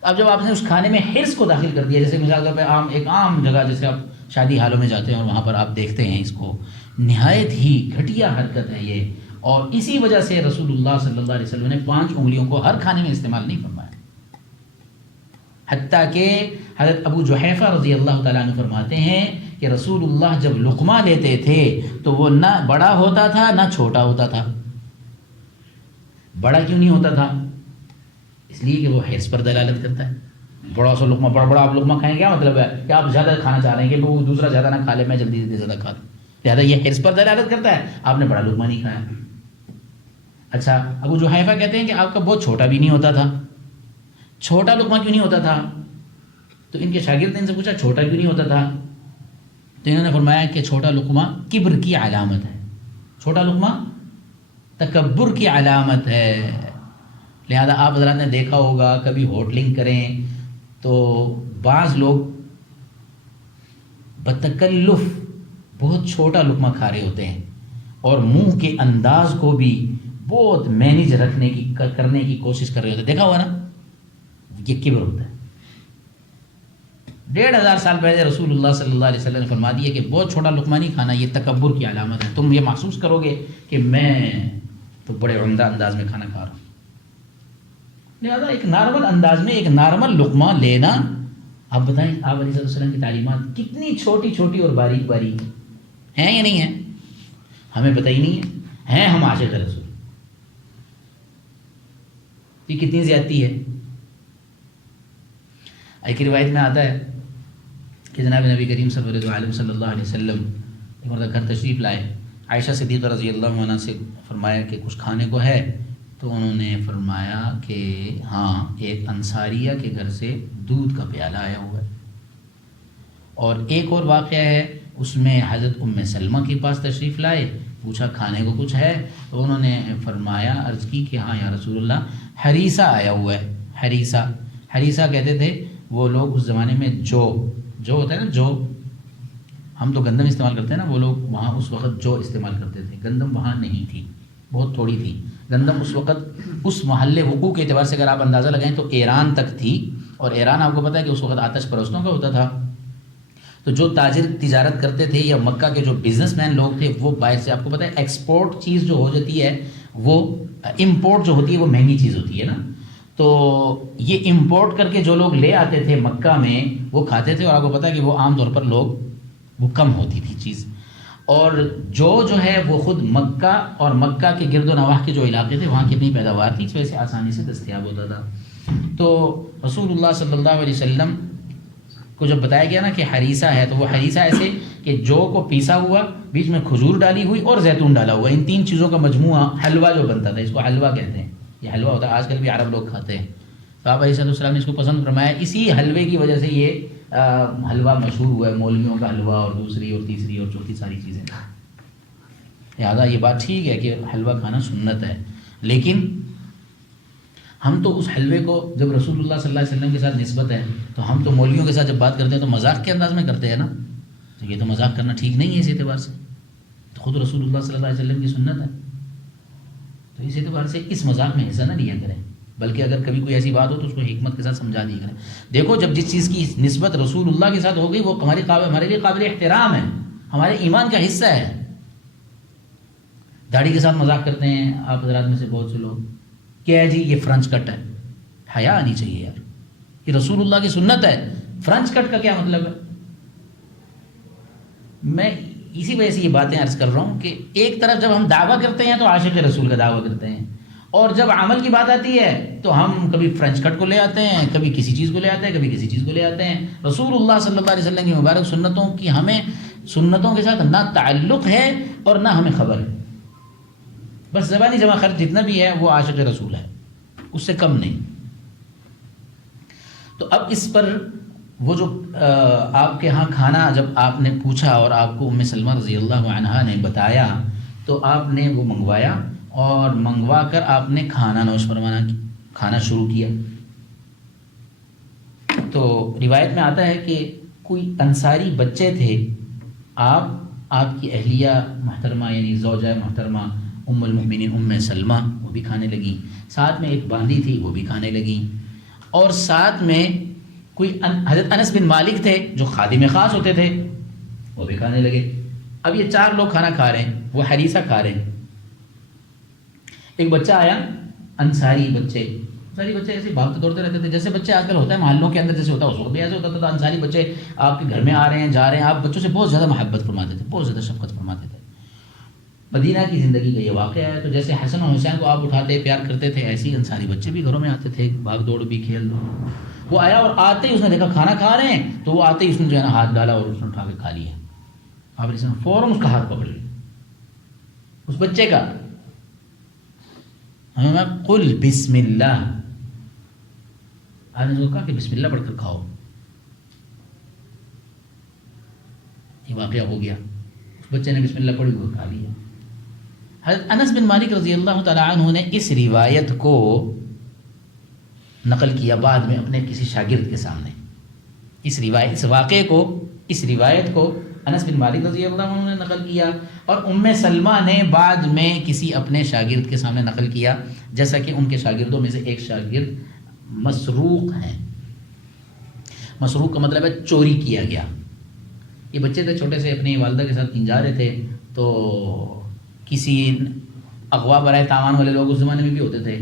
اب جب آپ نے اس کھانے میں حرص کو داخل کر دیا, جیسے مثال طور پہ ایک عام جگہ, جیسے آپ شادی حالوں میں جاتے ہیں اور وہاں پر آپ دیکھتے ہیں اس کو, نہایت ہی گھٹیا حرکت ہے یہ. اور اسی وجہ سے رسول اللہ صلی اللہ علیہ وسلم نے 5 انگلیوں کو ہر کھانے میں استعمال نہیں فرمایا. حتیٰ کہ حضرت ابو جحیفہ رضی اللہ تعالیٰ عنہ فرماتے ہیں کہ رسول اللہ جب لقمہ لیتے تھے تو وہ نہ بڑا ہوتا تھا نہ چھوٹا ہوتا تھا. بڑا کیوں نہیں ہوتا تھا؟ اس لیے کہ وہ حرص پر دلالت کرتا ہے. بڑا سا لقمہ, بڑا آپ لقمہ کھائیں, کیا مطلب ہے کہ آپ زیادہ کھانا چاہ رہے ہیں کہ وہ دوسرا زیادہ نہ کھا لے, میں جلدی جلدی زیادہ کھا لوں. لہٰذا یہ حرص پر دلالت کرتا ہے. آپ نے بڑا لقمہ نہیں کھایا. اچھا, ابو جحیفہ کہتے ہیں کہ آپ کا بہت چھوٹا بھی نہیں ہوتا تھا. چھوٹا لقمہ کیوں نہیں ہوتا تھا؟ تو ان کے شاگرد نے ان سے پوچھا چھوٹا کیوں نہیں ہوتا تھا؟ تو انہوں نے فرمایا کہ چھوٹا لقمہ کبر کی علامت ہے, چھوٹا لقمہ تکبر کی علامت ہے. لہذا آپ حضرات نے دیکھا ہوگا کبھی ہوٹلنگ کریں تو بعض لوگ بتکلف بہت چھوٹا لقمہ کھا رہے ہوتے ہیں اور منہ کے انداز کو بھی بہت مینیج کرنے کی کوشش کر رہے ہوتے ہیں. دیکھا ہوا نا, یہ کبر ہوتا ہے. 1500 سال پہلے رسول اللہ صلی اللہ علیہ وسلم نے فرما دیا کہ بہت چھوٹا لقمہ نہیں کھانا، یہ تکبر کی علامت ہے. تم یہ محسوس کرو گے کہ میں تو بڑے عمدہ انداز میں کھانا کھا رہا ہوں. لہٰذا ایک نارمل انداز میں ایک نارمل لقمہ لینا. آپ بتائیں آپ علیہ السلام کی تعلیمات کتنی چھوٹی چھوٹی اور باریک باریک ہیں یا نہیں ہیں؟ ہمیں پتہ ہی نہیں ہے. ہم عاشق رسول. یہ کتنی زیادتی ہے. ایک روایت میں آتا ہے کہ جناب نبی کریم صلی اللہ علیہ وسلم ایک مرتبہ گھر تشریف لائے. عائشہ صدیقہ رضی اللہ عنہ سے فرمایا کہ کچھ کھانے کو ہے؟ تو انہوں نے فرمایا کہ ہاں ایک انصاریہ کے گھر سے دودھ کا پیالہ آیا ہوا ہے. اور ایک اور واقعہ ہے اس میں حضرت ام سلمہ کے پاس تشریف لائے، پوچھا کھانے کو کچھ ہے؟ تو انہوں نے فرمایا عرض کی کہ ہاں یا رسول اللہ ہریسہ آیا ہوا ہے. ہریسہ کہتے تھے وہ لوگ اس زمانے میں جو ہوتا ہے نا، جو ہم تو گندم استعمال کرتے ہیں نا، وہ لوگ وہاں اس وقت جو استعمال کرتے تھے. گندم وہاں نہیں تھی، بہت تھوڑی تھی. گندم اس وقت اس محل وقوع کے اعتبار سے اگر آپ اندازہ لگائیں تو ایران تک تھی. اور ایران آپ کو پتہ ہے کہ اس وقت آتش پرستوں کا ہوتا تھا. تو جو تاجر تجارت کرتے تھے یا مکہ کے جو بزنس مین لوگ تھے وہ باہر سے، آپ کو پتہ ہے ایکسپورٹ چیز جو ہو جاتی ہے وہ امپورٹ جو ہوتی ہے وہ مہنگی چیز ہوتی ہے نا. تو یہ امپورٹ کر کے جو لوگ لے آتے تھے مکہ میں وہ کھاتے تھے. اور آپ کو پتہ ہے کہ وہ عام طور پر وہ کم ہوتی تھی چیز. اور جو ہے وہ خود مکہ اور مکہ کے گرد و نواح کے جو علاقے تھے وہاں کی اپنی پیداوار تھی، اس وجہ سے آسانی سے دستیاب ہوتا تھا. تو رسول اللہ صلی اللہ علیہ وسلم کو جب بتایا گیا نا کہ ہریسہ ہے، تو وہ ہریسہ ایسے کہ جو کو پیسا ہوا، بیچ میں کھجور ڈالی ہوئی اور زیتون ڈالا ہوا، ان تین چیزوں کا مجموعہ حلوہ جو بنتا تھا، اس کو حلوہ کہتے ہیں. یہ حلوہ ہوتا ہے، آج کل بھی عرب لوگ کھاتے ہیں. تو آپ علیہ السلام نے اس کو پسند فرمایا. اسی حلوے کی وجہ سے یہ حلوہ مشہور ہوا ہے، مولویوں کا حلوہ اور دوسری اور تیسری اور چوتھی ساری چیزیں. لہٰذا یہ بات ٹھیک ہے کہ حلوہ کھانا سنت ہے، لیکن ہم تو اس حلوے کو جب رسول اللہ صلی اللہ علیہ وسلم کے ساتھ نسبت ہے تو ہم تو مولویوں کے ساتھ جب بات کرتے ہیں تو مذاق کے انداز میں کرتے ہیں نا. تو یہ تو مذاق کرنا ٹھیک نہیں ہے اس اعتبار سے. تو خود رسول اللہ صلی اللہ علیہ وسلم کی سنت ہے، تو اس اعتبار سے اس مذاق میں حصہ نہ لیا کریں، بلکہ اگر کبھی کوئی ایسی بات ہو تو اس کو حکمت کے ساتھ سمجھا دیا کریں. دیکھو جب جس چیز کی نسبت رسول اللہ کے ساتھ ہو گئی وہ ہمارے لیے قابل احترام ہے، ہمارے ایمان کا حصہ ہے. داڑھی کے ساتھ مذاق کرتے ہیں آپ حضرات میں سے بہت سے لوگ، کیا ہے جی یہ فرنچ کٹ ہے. حیا آنی چاہیے یار، یہ رسول اللہ کی سنت ہے. فرنچ کٹ کا کیا مطلب ہے؟ میں اسی وجہ سے یہ باتیں عرض کر رہا ہوں کہ ایک طرف جب ہم دعویٰ کرتے ہیں تو عاشق رسول کا دعویٰ کرتے ہیں، اور جب عمل کی بات آتی ہے تو ہم کبھی فرنچ کٹ کو لے آتے ہیں، کبھی کسی چیز کو لے آتے ہیں، کبھی کسی چیز کو لے آتے ہیں. رسول اللہ صلی اللہ علیہ وسلم کی مبارک سنتوں کی ہمیں سنتوں کے ساتھ نہ تعلق ہے اور نہ ہمیں خبر ہے. بس زبانی جمع خرچ جتنا بھی ہے وہ عاشق رسول ہے، اس سے کم نہیں. تو اب اس پر وہ جو آپ کے ہاں کھانا جب آپ نے پوچھا اور آپ کو ام سلمہ رضی اللہ عنہا نے بتایا تو آپ نے وہ منگوایا، اور منگوا کر آپ نے کھانا نوش فرمانا کھانا شروع کیا. تو روایت میں آتا ہے کہ کوئی انصاری بچے تھے، آپ کی اہلیہ محترمہ یعنی زوجہ محترمہ ام المؤمنین ام سلمہ وہ بھی کھانے لگیں، ساتھ میں ایک باندی تھی وہ بھی کھانے لگیں، اور ساتھ میں کوئی حضرت انس بن مالک تھے جو خادم خاص ہوتے تھے وہ بھی کھانے لگے. اب یہ 4 لوگ کھانا کھا رہے ہیں، وہ ہریسہ کھا رہے ہیں. ایک بچہ آیا، انصاری بچے ایسے بھاگتے دوڑتے رہتے تھے جیسے بچے آج کل ہوتا ہے محلوں کے اندر جیسے ہوتا ہے، اس وقت بھی ایسے ہوتا تھا. انصاری بچے آپ کے گھر میں آ رہے ہیں جا رہے ہیں، آپ بچوں سے بہت زیادہ محبت فرماتے تھے، بہت زیادہ شفقت فرماتے تھے. مدینہ کی زندگی کا یہ واقعہ ہے. تو جیسے حسن اور حسین کو آپ اٹھاتے پیار کرتے تھے، ایسے ہی انصاری بچے بھی گھروں میں آتے تھے، بھاگ دوڑ بھی کھیل دو. وہ آیا اور آتے ہی اس نے دیکھا کھانا کھا رہے ہیں، تو وہ آتے ہی اس نے جو ہے نا ہاتھ ڈالا اور اس نے اٹھا کے کھا لیا. آپ نے فوراً اس کا ہاتھ پکڑ لیا اس بچے کا. قل بسم اللہ، آپ نے کہا کہ بسم اللہ پڑھ کر کھاؤ. یہ واقعہ ہو گیا، اس بچے نے بسم اللہ پڑھی وہ کھا لیا. حضرت انس بن مالک رضی اللہ تعالیٰ عنہ نے اس روایت کو نقل کیا بعد میں اپنے کسی شاگرد کے سامنے. اس روایت کو انس بن مالک رضی اللہ عنہ نے نقل کیا، اور ام سلمہ نے بعد میں کسی اپنے شاگرد کے سامنے نقل کیا، جیسا کہ ان کے شاگردوں میں سے ایک شاگرد مسروق ہیں. مسروق کا مطلب ہے چوری کیا گیا. یہ بچے تھے چھوٹے سے, اپنی والدہ کے ساتھ کہیں جا رہے تھے, تو کسی اغوا برائے تاوان والے لوگ اس زمانے میں بھی ہوتے تھے,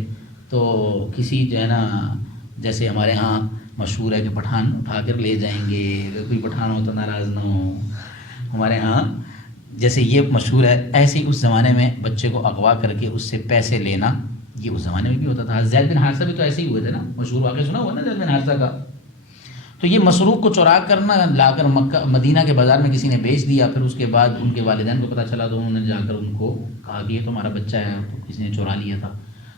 تو کسی جو ہے نا جیسے ہمارے ہاں مشہور ہے کہ پٹھان اٹھا کر لے جائیں گے, اگر کوئی پٹھان ہو تو ناراض نہ ہو, ہمارے ہاں جیسے یہ مشہور ہے, ایسے ہی اس زمانے میں بچے کو اغوا کر کے اس سے پیسے لینا یہ اس زمانے میں بھی ہوتا تھا. زید بن حارثہ بھی تو ایسے ہی ہوئے تھے نا, مشہور واقعہ سنا ہوا نا زید بن حارثہ کا. تو یہ مسروق کو چرا کرنا لا کر مکہ مدینہ کے بازار میں کسی نے بیچ دیا, پھر اس کے بعد ان کے والدین کو پتہ چلا تو انہوں نے جا کر ان کو کہا کہ یہ تو ہمارا بچہ ہے, تو کسی نے چرا لیا تھا.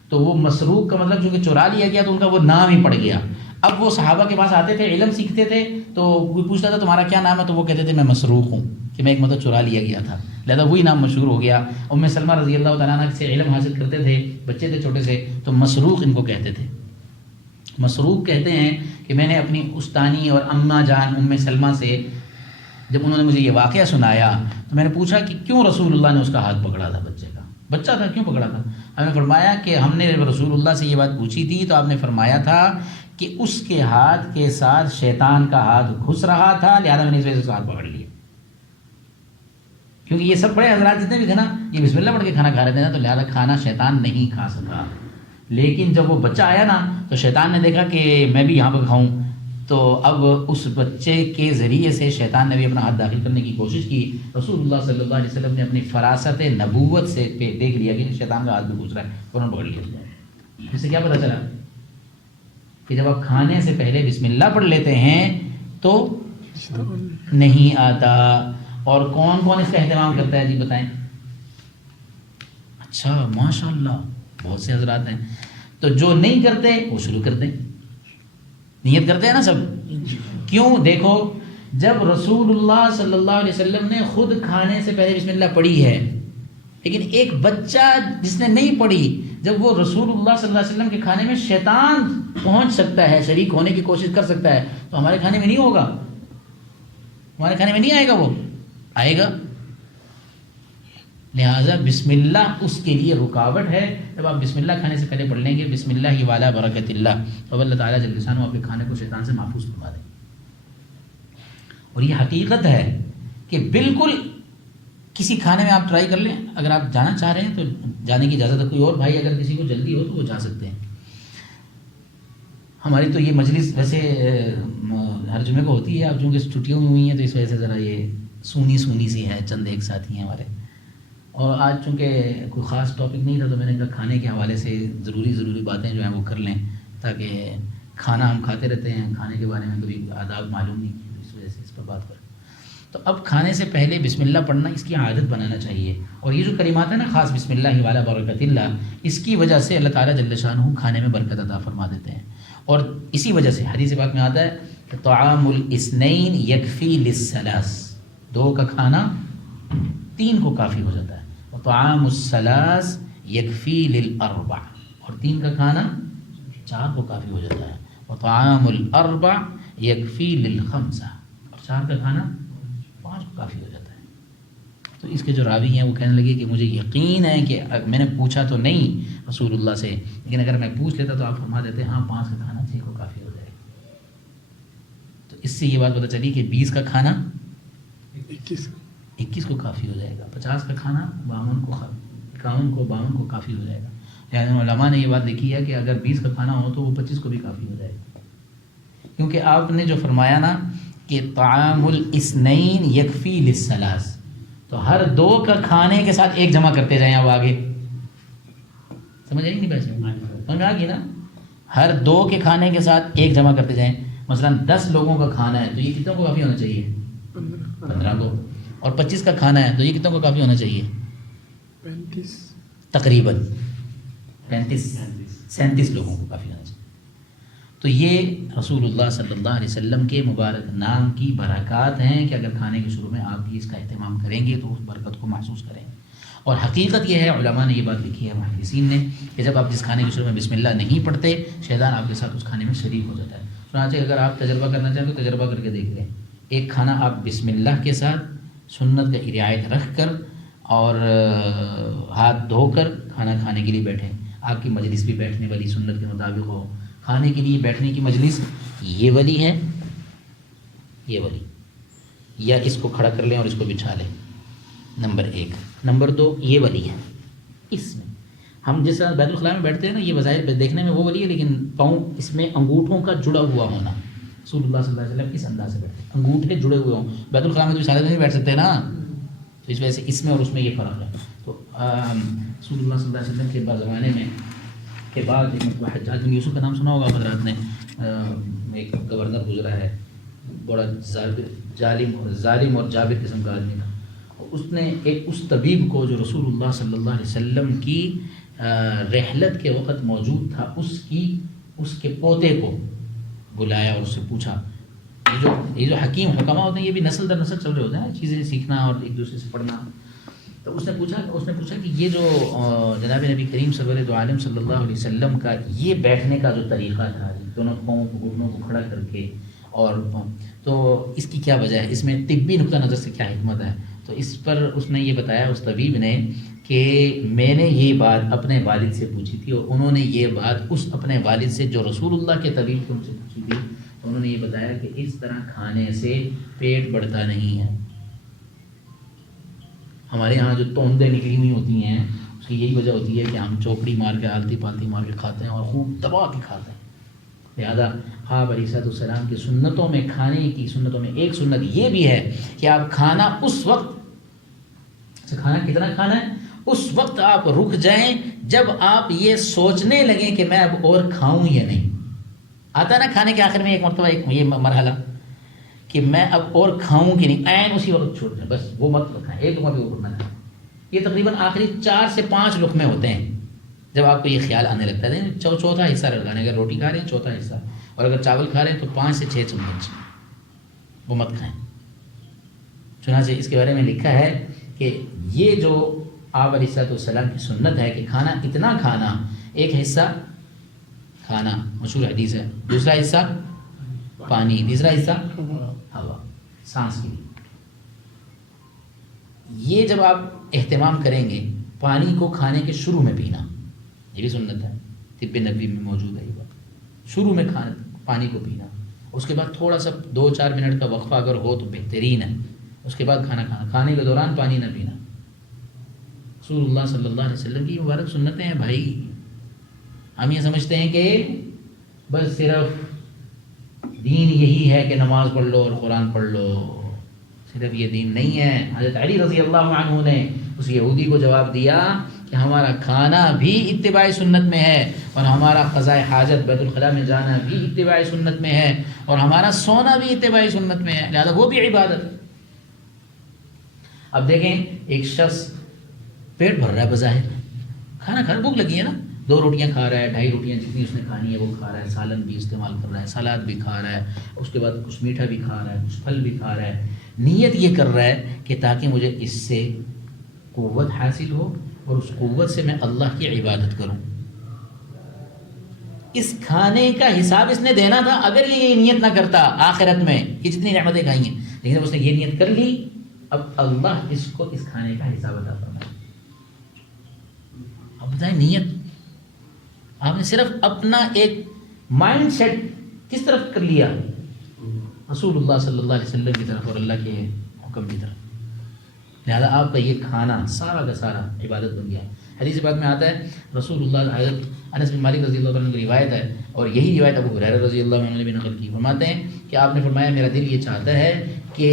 تو وہ مسروق کا مطلب چونکہ چرا لیا گیا تو ان کا وہ نام ہی پڑ گیا. اب وہ صحابہ کے پاس آتے تھے, علم سیکھتے تھے, تو کوئی پوچھتا تھا تمہارا کیا نام ہے, تو وہ کہتے تھے میں مسروق ہوں, کہ میں ایک مطلب چرا لیا گیا تھا, لہذا وہی نام مشہور ہو گیا. ام سلمہ رضی اللہ تعالیٰ عنہ سے علم حاصل کرتے تھے, بچے تھے چھوٹے سے, تو مسروق ان کو کہتے تھے. مسروق کہتے ہیں کہ میں نے اپنی استانی اور اماں جان ام سلمہ سے جب انہوں نے مجھے یہ واقعہ سنایا تو میں نے پوچھا کہ کیوں رسول اللہ نے اس کا ہاتھ پکڑا تھا, بچے کا بچہ تھا کیوں پکڑا تھا. ہم نے فرمایا کہ ہم نے رسول اللہ سے یہ بات پوچھی تھی تو آپ نے فرمایا تھا کہ اس کے ہاتھ کے ساتھ شیطان کا ہاتھ گھس رہا تھا, لہذا میں نے اس وجہ سے اس کا ہاتھ پکڑ لیا. کیونکہ یہ سب بڑے حضرات جتنے بھی تھے نا یہ بسم اللہ پڑھ کے کھانا کھا رہے تھے نا, تو لہذا کھانا شیطان نہیں کھا سکا. لیکن جب وہ بچہ آیا نا تو شیطان نے دیکھا کہ میں بھی یہاں پہ کھاؤں, تو اب اس بچے کے ذریعے سے شیطان نے بھی اپنا ہاتھ داخل کرنے کی کوشش کی. رسول اللہ صلی اللہ علیہ وسلم نے اپنی فراست نبوت سے دیکھ لیا کہ شیطان کا ہاتھ بھی گھس رہا ہے, فوراً پکڑ لیا. اس سے کیا پتہ چلا کہ جب آپ کھانے سے پہلے بسم اللہ پڑھ لیتے ہیں تو نہیں آتا. اور کون کون اس کا اہتمام کرتا ہے جی بتائیں؟ اچھا ماشاء اللہ بہت سے حضرات ہیں. تو جو نہیں کرتے وہ شروع کر دیں, نیت کرتے ہیں نا سب. کیوں؟ دیکھو جب رسول اللہ صلی اللہ علیہ وسلم نے خود کھانے سے پہلے بسم اللہ پڑھی ہے, لیکن ایک بچہ جس نے نہیں پڑھی, جب وہ رسول اللہ صلی اللہ علیہ وسلم کے کھانے میں شیطان پہنچ سکتا ہے, شریک ہونے کی کوشش کر سکتا ہے, تو ہمارے کھانے میں نہیں ہوگا, ہمارے کھانے میں نہیں آئے گا, وہ آئے گا. لہٰذا بسم اللہ اس کے لیے رکاوٹ ہے. جب آپ بسم اللہ کھانے سے پہلے پڑھ لیں گے بسم اللہ والا برکت اللہ, تو اللہ تعالیٰ جل شانہ آپ کے کھانے کو شیطان سے محفوظ فرما دیں. اور یہ حقیقت ہے کہ بالکل کسی کھانے میں آپ ٹرائی کر لیں. اگر آپ جانا چاہ رہے ہیں تو جانے کی اجازت ہے, کوئی اور بھائی اگر کسی کو جلدی ہو تو وہ جا سکتے ہیں. ہماری تو یہ مجلس ویسے ہر جمعے کو ہوتی ہے, اب چونکہ چھٹیوں میں ہوئی ہیں تو اس وجہ سے ذرا یہ سونی سی ہے, چند ایک ساتھی ہیں ہمارے. اور آج چونکہ کوئی خاص ٹاپک نہیں تھا تو میں نے کہا کھانے کے حوالے سے ضروری باتیں جو ہیں وہ کر لیں, تاکہ کھانا ہم کھاتے رہتے ہیں, کھانے کے بارے میں کبھی آداب معلوم نہیں کی, اس وجہ سے اس پر بات کریں. تو اب کھانے سے پہلے بسم اللہ پڑھنا اس کی عادت بنانا چاہیے. اور یہ جو کلمات ہیں نا خاص بسم اللہ والا برکت اللہ, اس کی وجہ سے اللہ تعالیٰ جل شانہ کھانے میں برکت عطا فرما دیتے ہیں. اور اسی وجہ سے حدیث پاک میں آتا ہے کہ طعام الاثنین یکفی للثلاث, دو کا کھانا تین کو کافی ہو جاتا ہے. طعام الثلاث یکفی للاربع, اور تین کا کھانا چار کو کافی ہو جاتا ہے. وطعام الاربع یکفی للخمسہ, اور چار کا کھانا پانچ کو کافی ہو جاتا ہے. تو اس کے جو راوی ہیں وہ کہنے لگے کہ مجھے یقین ہے کہ میں نے پوچھا تو نہیں رسول اللہ سے, لیکن اگر میں پوچھ لیتا تو آپ فرما دیتے ہاں 5 کا کھانا 6 کو کافی ہو جائے گا. تو اس سے یہ بات پتہ چلی کہ 20 کا کھانا 21 کو کافی ہو جائے گا, 50 کا کھانا 51 کو کافی ہو جائے گا. یعنی علماء نے یہ بات دیکھی ہے کہ اگر 20 کا کھانا ہو تو وہ 25 کو بھی کافی ہو جائے گا. کیونکہ آپ نے جو فرمایا نا کہ طعام الاثنین یکفی للثلاث, تو ہر 2 کا کھانے کے ساتھ ایک جمع کرتے جائیں. اب آگے سمجھ آئی نہیں؟ بحث سمجھ آ گئی نا؟ ہر 2 کے کھانے کے ساتھ ایک جمع کرتے جائیں. مثلا 10 لوگوں کا کھانا ہے تو یہ کتنے کو کافی ہونا چاہیے؟ 15 کو. اور 25 کا کھانا ہے تو یہ کتنے کو کافی ہونا چاہیے؟ 35 تقریباً 37 لوگوں کو کافی ہونا چاہیے. تو یہ رسول اللہ صلی اللہ علیہ وسلم کے مبارک نام کی برکات ہیں کہ اگر کھانے کے شروع میں آپ بھی اس کا اہتمام کریں گے تو اس برکت کو محسوس کریں گے. اور حقیقت یہ ہے, علماء نے یہ بات لکھی ہے محدثین نے, کہ جب آپ جس کھانے کے شروع میں بسم اللہ نہیں پڑھتے شیطان آپ کے ساتھ اس کھانے میں شریک ہو جاتا ہے. چنانچہ اگر آپ تجربہ کرنا چاہیں تو تجربہ کر کے دیکھ لیں. ایک کھانا آپ بسم اللہ کے ساتھ سنت کا رعایت رکھ کر اور ہاتھ دھو کر کھانا کھانے کے لیے بیٹھیں. آپ کی مجلس بھی بیٹھنے والی سنت کے مطابق ہو, کھانے کے لیے بیٹھنے کی مجلس یہ والی ہے, یہ والی، یا اس کو کھڑا کر لیں اور اس کو بچھا لیں، نمبر 1۔ نمبر 2 یہ والی ہے، اس میں ہم جس طرح بیت الخلاء میں بیٹھتے ہیں نا، یہ وظاہر دیکھنے میں وہ والی ہے، لیکن پاؤں اس میں انگوٹھوں کا جڑا ہوا ہونا۔ رسول اللہ صلی اللہ علیہ وسلم کس انداز سے بیٹھتے ہیں؟ انگوٹھے جڑے ہوئے ہوں۔ بیت الخلاء میں تو سادہ نہیں بیٹھ سکتے نا، تو اس وجہ سے اس میں اور اس میں یہ فرق ہے۔ تو رسول اللہ صلی اللہ علیہ وسلم کے بعد زمانے میں کے بعد ایک مرتبہ حجاج بن یوسف کا نام سنا ہوگا حضرات نے، ایک گورنر گزرا ہے، بڑا ظالم اور جابر قسم کا آدمی تھا۔ اس نے ایک اس طبیب کو جو رسول اللہ صلی اللہ علیہ وسلم کی رحلت کے وقت موجود تھا، اس کے پوتے کو بلایا اور اس سے پوچھا، یہ جو حکیم حکما ہوتے ہیں یہ بھی نسل در نسل چل رہے ہوتے ہیں چیزیں سیکھنا اور ایک دوسرے سے پڑھنا۔ تو اس نے پوچھا کہ یہ جو جناب نبی کریم سرور عالم صلی اللہ علیہ وسلم کا یہ بیٹھنے کا جو طریقہ تھا، دونوں پاؤں کو گھٹنوں کو کھڑا کر کے، اور تو اس کی کیا وجہ ہے، اس میں طبی نقطہ نظر سے کیا حکمت ہے؟ تو اس پر اس نے یہ بتایا، اس طبیب نے، کہ میں نے یہ بات اپنے والد سے پوچھی تھی، اور انہوں نے یہ بات اس اپنے والد سے جو رسول اللہ کے طبیب سے ان سے پوچھی تھی، تو انہوں نے یہ بتایا کہ اس طرح کھانے سے پیٹ بڑھتا نہیں ہے۔ ہمارے ہاں جو توندے نکلی ہوئی ہوتی ہیں، اس کی یہی وجہ ہوتی ہے کہ ہم چوکڑی مار کے آلتی پالتی مار کے کھاتے ہیں اور خوب دبا کے کھاتے ہیں۔ لہٰذا آپ علیہ السلام کی سنتوں میں، کھانے کی سنتوں میں ایک سنت یہ بھی ہے کہ آپ کھانا اس وقت، کھانا کتنا کھانا ہے، اس وقت آپ رک جائیں جب آپ یہ سوچنے لگیں کہ میں اب اور کھاؤں یا نہیں۔ آتا ہے نا کھانے کے آخر میں ایک مرتبہ یہ مرحلہ کہ میں اب اور کھاؤں کہ نہیں، عین اسی وقت چھوڑ دیں، بس وہ مت کھائیں، ایک لقمہ بھی اوپر نہ کھائیں۔ یہ تقریباً آخری 4 سے 5 لقمے ہوتے ہیں جب آپ کو یہ خیال آنے لگتا ہے، چوتھا حصہ لگانے، اگر روٹی کھا رہے ہیں چوتھا حصہ، اور اگر چاول کھا رہے ہیں تو 5 سے 6 چمچ، وہ مت کھائیں۔ چنانچہ اس کے بارے میں لکھا ہے کہ یہ جو آپ علیہ السلام کی سنت ہے کہ کھانا اتنا کھانا، ایک حصہ کھانا مشہور حدیث ہے، دوسرا حصہ پانی، تیسرا حصہ ہوا، سانس کی۔ یہ جب آپ اہتمام کریں گے، پانی کو کھانے کے شروع میں پینا، یہ بھی سنت ہے، طب نبوی میں موجود ہے یہ بات، شروع میں پانی کو پینا، اس کے بعد تھوڑا سا 2-4 منٹ کا وقفہ اگر ہو تو بہترین ہے، اس کے بعد کھانا کھانا، کھانے کے دوران پانی نہ پینا۔ رسول اللہ صلی اللہ علیہ وسلم کی مبارک سنتیں ہیں بھائی۔ ہم یہ سمجھتے ہیں کہ بس صرف دین یہی ہے کہ نماز پڑھ لو اور قرآن پڑھ لو، صرف یہ دین نہیں ہے۔ حضرت علی رضی اللہ عنہ نے اس یہودی کو جواب دیا کہ ہمارا کھانا بھی اتباع سنت میں ہے، اور ہمارا قضاء حاجت بیت الخلاء میں جانا بھی اتباع سنت میں ہے، اور ہمارا سونا بھی اتباع سنت میں ہے، لہذا وہ بھی عبادت ہے۔ اب دیکھیں، ایک شخص پیٹ بھر رہا ہے، بظاہر کھانا کھا، بھوک لگی ہے نا، 2 روٹیاں کھا رہا ہے، 2.5 روٹیاں جتنی اس نے کھانی ہے وہ کھا رہا ہے، سالن بھی استعمال کر رہا ہے، سلاد بھی کھا رہا ہے، اس کے بعد کچھ میٹھا بھی کھا رہا ہے، کچھ پھل بھی کھا رہا ہے، نیت یہ کر رہا ہے کہ تاکہ مجھے اس سے قوت حاصل ہو اور اس قوت سے میں اللہ کی عبادت کروں۔ اس کھانے کا حساب اس نے دینا تھا اگر یہ نیت نہ کرتا آخرت میں، یہ جتنی نعمتیں کھائی ہیں، لیکن جب اس نے یہ نیت کر لی، اب اللہ اس کو اس کھانے کا حساب عطا فرمائے۔ اب بتائیں، نیت آپ نے صرف اپنا ایک مائنڈ سیٹ کس طرف کر لیا، رسول اللہ صلی اللہ علیہ وسلم کی طرف اور اللہ کے حکم کی طرف، لہذا آپ کا یہ کھانا سارا کا سارا عبادت بن گیا ہے۔ حدیث بات میں آتا ہے، رسول اللہ، حضرت انس بن مالک رضی اللہ عنہ کی روایت ہے، اور یہی روایت ابو ہریرہ رضی اللہ عنہ نے بھی نقل کی، فرماتے ہیں کہ آپ نے فرمایا میرا دل یہ چاہتا ہے کہ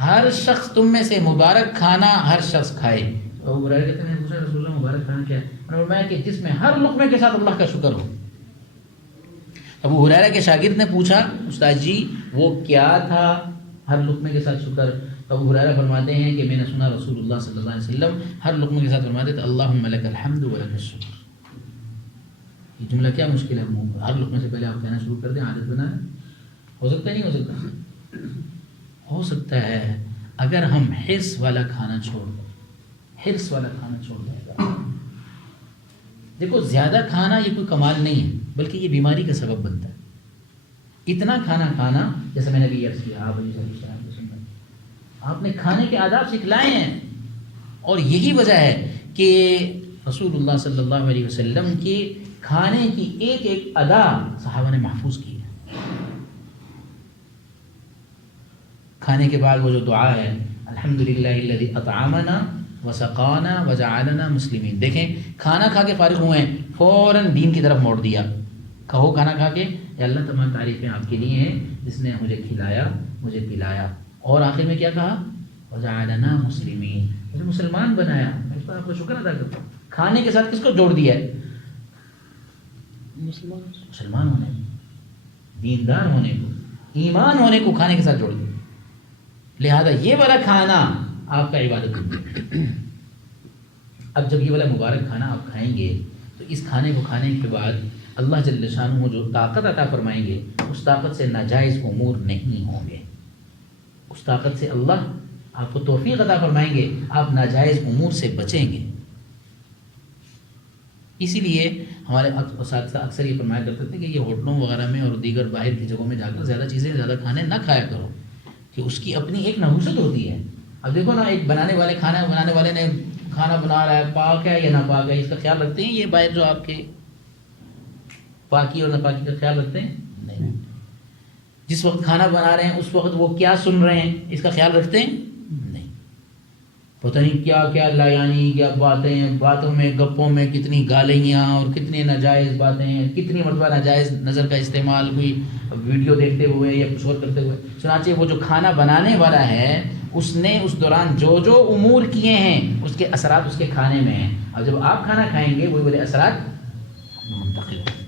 ہر شخص تم میں سے مبارک کھانا ہر شخص کھائے۔ ابو ہریرہ کہتے ہیں پوچھا رسول اللہ مبارک کھانا کیا ہے؟ انہوں نے فرمایا کہ جس میں ہر لقمے کے ساتھ اللہ کا شکر ہو۔ ابو ہریرہ کے شاگرد نے پوچھا استاد جی وہ کیا تھا ہر لقمے کے ساتھ شکر؟ تو ابو ہریرہ فرماتے ہیں کہ میں نے سنا رسول اللہ صلی اللہ علیہ وسلم ہر لقمے کے ساتھ فرماتے تھے اللہم لک الحمد ولک الشکر۔ یہ جملہ کیا مشکل ہے، ہر لقمے سے پہلے آپ کہنا شروع کر دیں، عادت بنائیں۔ ہو سکتا ہے نہیں ہو سکتا؟ ہو سکتا ہے اگر ہم حرص والا کھانا چھوڑ دیں، حرص والا کھانا چھوڑ دیں۔ دیکھو زیادہ کھانا یہ کوئی کمال نہیں ہے، بلکہ یہ بیماری کا سبب بنتا ہے۔ اتنا کھانا کھانا، جیسے میں نے بھی عرض کیا، آپ نے کھانے کے آداب سکھلائے ہیں، اور یہی وجہ ہے کہ رسول اللہ صلی اللہ علیہ وسلم کی کھانے کی ایک ایک ادا صحابہ نے محفوظ کی ہے۔ کھانے کے بعد وہ جو دعا ہے الحمدللہ الذی اطعمنا وسقانا وجعلنا مسلمین. دیکھیں کھانا کھا کے فارغ ہوئے ہیں فوراً دین کی طرف موڑ دیا. کہو کھانا کھا کے یا اللہ تمام تعریفیں آپ کے لیے ہیں جس نے مجھے کھلایا مجھے پلایا. اور آخر میں کیا کہا؟ وجعلنا مسلمین، مجھے مسلمان بنایا. میں اس پر آپ کو شکر ادا کرتا ہوں. کھانے کے ساتھ کس کو جوڑ دیا ہے؟ مسلمان ہونے کو، دیندار ہونے کو، ایمان ہونے کو کھانے کے ساتھ جوڑ دیا. لہذا یہ والا کھانا آپ کا عبادت ہے. اب جب یہ والا مبارک کھانا آپ کھائیں گے تو اس کھانے کو کھانے کے بعد اللہ جل شانہ جو طاقت عطا فرمائیں گے اس طاقت سے ناجائز امور نہیں ہوں گے. اس طاقت سے اللہ آپ کو توفیق عطا فرمائیں گے، آپ ناجائز امور سے بچیں گے. اسی لیے ہمارے اساتذہ اکثر یہ فرمایا کرتے تھے کہ یہ ہوٹلوں وغیرہ میں اور دیگر باہر کی جگہوں میں جا کر زیادہ کھانے نہ کھایا کرو، کہ اس کی اپنی ایک نحوست ہوتی ہے. اب دیکھو نا، ایک کھانا بنانے والے نے کھانا بنا رہا ہے، پاک ہے یا نہ پاک ہے، اس کا خیال رکھتے ہیں یہ باہر جو آپ کے پاکی اور ناپاکی کا خیال رکھتے ہیں؟ نہیں. جس وقت کھانا بنا رہے ہیں اس وقت وہ کیا سن رہے ہیں اس کا خیال رکھتے ہیں؟ نہیں. پتہ نہیں کیا کیا لایانی کیا باتوں میں گپوں میں کتنی گالیاں اور کتنی ناجائز باتیں ہیں، کتنی مرتبہ ناجائز نظر کا استعمال، کوئی ویڈیو دیکھتے ہوئے یا کچھ اور کرتے ہوئے. چنانچہ وہ جو کھانا بنانے والا ہے اس نے اس دوران جو امور کیے ہیں اس کے اثرات اس کے کھانے میں ہیں. اور جب آپ کھانا کھائیں گے وہی والے اثرات منتقل ہوں.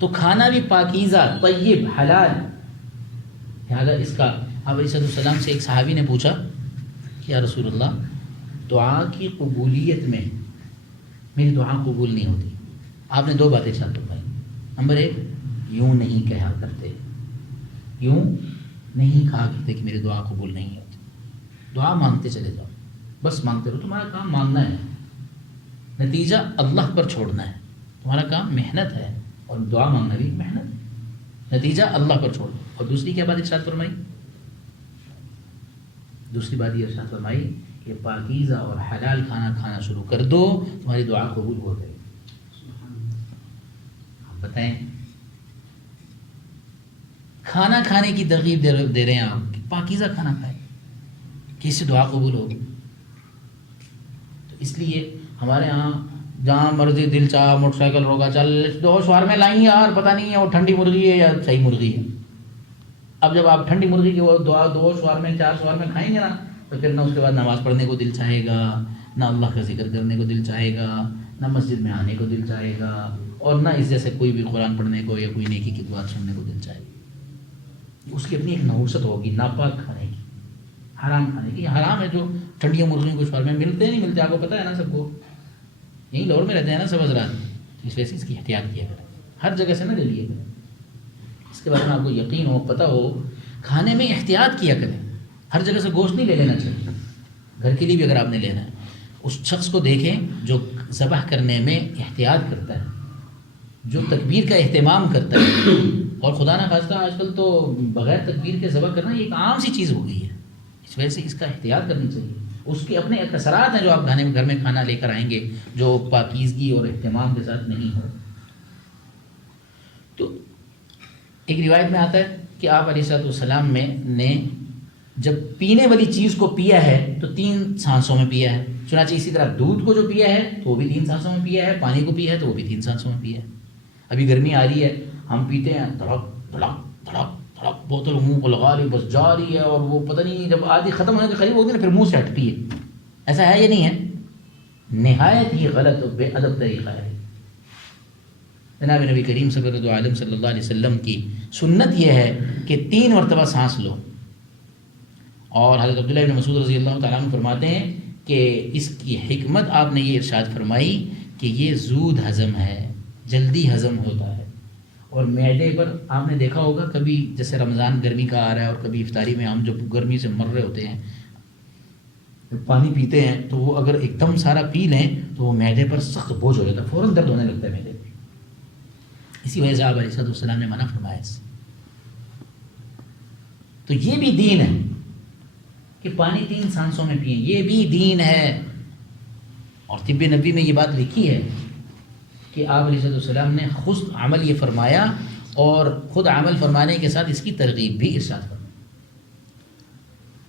تو کھانا بھی پاکیزہ طیب حلال. لہٰذا اس کا آپ علیہ السلام سے ایک صحابی نے پوچھا کہ یا رسول اللہ، دعا کی قبولیت میں میری دعا قبول نہیں ہوتی. آپ نے 2 باتیں ارشاد فرمائی. نمبر 1، یوں نہیں کہا کرتے، یوں نہیں کہا کرتے کہ میری دعا قبول نہیں ہوتی. دعا مانگتے چلے جاؤ، بس مانگتے رہو. تمہارا کام مانگنا ہے، نتیجہ اللہ پر چھوڑنا ہے. تمہارا کام محنت ہے اور دعا مانگنا بھی محنت ہے، نتیجہ اللہ پر چھوڑ دو. اور دوسری کیا بات ارشاد فرمائی؟ دوسری بات یہ ارشاد فرمائی کہ پاکیزہ اور حلال کھانا کھانا شروع کر دو، تمہاری دعا قبول ہو گئی. آپ بتائیں، کھانا کھانے کی ترغیب دے رہے ہیں آپ کہ پاکیزہ کھانا کھائیں کہ اس سے دعا قبول ہوگی. تو اس لیے ہمارے ہاں جہاں مرضی دل چاہ موٹر سائیکل روکا، چل 2 شوار میں لائیں یار، پتہ نہیں ہے وہ ٹھنڈی مرغی ہے یا صحیح مرغی ہے. اب جب آپ ٹھنڈی مرغی کی وہ 2 شوار میں 4 شوار میں کھائیں گے نا تو پھر نہ اس کے بعد نماز پڑھنے کو دل چاہے گا، نہ اللہ کا ذکر کرنے کو دل چاہے گا، نہ مسجد میں آنے کو دل چاہے گا، اور نہ اس جیسے کوئی بھی قرآن پڑھنے کو یا کوئی نیکی کی بات سننے کو دل چاہے گا. اس کی اپنی ایک نحوست ہوگی ناپاک کھانے کی، حرام کھانے کی. حرام ہے جو ٹھنڈیاں مرغیوں کو شوار میں ملتے نہیں ملتے، آپ کو پتہ ہے نا، سب کو یہیں لاہور میں رہتے ہیں نا سب حضرات. اس وجہ سے اس کی احتیاط کیا کریں، ہر جگہ سے نہ لے لیے کریں. اس کے بارے میں آپ کو یقین ہو، پتہ ہو، کھانے میں احتیاط کیا کریں. ہر جگہ سے گوشت نہیں لے لینا چاہیے. گھر کے لیے بھی اگر آپ نے لینا ہے، اس شخص کو دیکھیں جو ذبح کرنے میں احتیاط کرتا ہے، جو تکبیر کا اہتمام کرتا ہے. اور خدا نہ خواستہ آج کل تو بغیر تکبیر کے ذبح کرنا یہ ایک عام سی چیز ہو گئی ہے. اس وجہ سے اس کا احتیاط کرنی چاہیے. اس کے اپنے اثرات ہیں جو آپ گھر میں کھانا لے کر آئیں گے جو پاکیزگی اور اہتمام کے ساتھ نہیں ہو. تو ایک روایت میں آتا ہے کہ آپ علیہ السلام نے جب پینے والی چیز کو پیا ہے تو 3 سانسوں میں پیا ہے. چنانچہ اسی طرح دودھ کو جو پیا ہے تو وہ بھی 3 سانسوں میں پیا ہے، پانی کو پیا ہے تو وہ بھی 3 سانسوں میں پیا ہے. ابھی گرمی آ رہی ہے، ہم پیتے ہیں دھڑک دھڑک دھڑک دھڑک، بوتل منہ کو لگا رہی بس جا رہی ہے، اور وہ پتہ نہیں جب آدھی ختم ہونے کے قریب ہوتی ہے نا پھر منہ سے ہٹتی ہے. ایسا ہے یا نہیں ہے؟ نہایت ہی غلط و بے ادب طریقہ ہے. جناب نبی کریم صلی اللہ علیہ وسلم کی سنت یہ ہے کہ 3 مرتبہ سانس لو. اور حضرت عبداللہ بن مسعود رضی اللہ تعالیٰ عنہ فرماتے ہیں کہ اس کی حکمت آپ نے یہ ارشاد فرمائی کہ یہ زود ہضم ہے، جلدی ہضم ہوتا ہے. اور معدے پر آپ نے دیکھا ہوگا کبھی جیسے رمضان گرمی کا آ رہا ہے اور کبھی افطاری میں ہم جو گرمی سے مر رہے ہوتے ہیں پانی پیتے ہیں تو وہ اگر ایک دم سارا پی لیں تو وہ معدے پر سخت بوجھ ہو جاتا ہے، فوراً درد ہونے لگتا ہے معدے پر. اسی وجہ سے آپ علیہ السلام نے منع فرمایا اس سے. تو یہ بھی دین ہے کہ پانی 3 سانسوں میں پئیں، یہ بھی دین ہے. اور طب نبی میں یہ بات لکھی ہے کہ آپ علیہ السلام نے خود عمل یہ فرمایا اور خود عمل فرمانے کے ساتھ اس کی ترغیب بھی ارشاد فرمائی.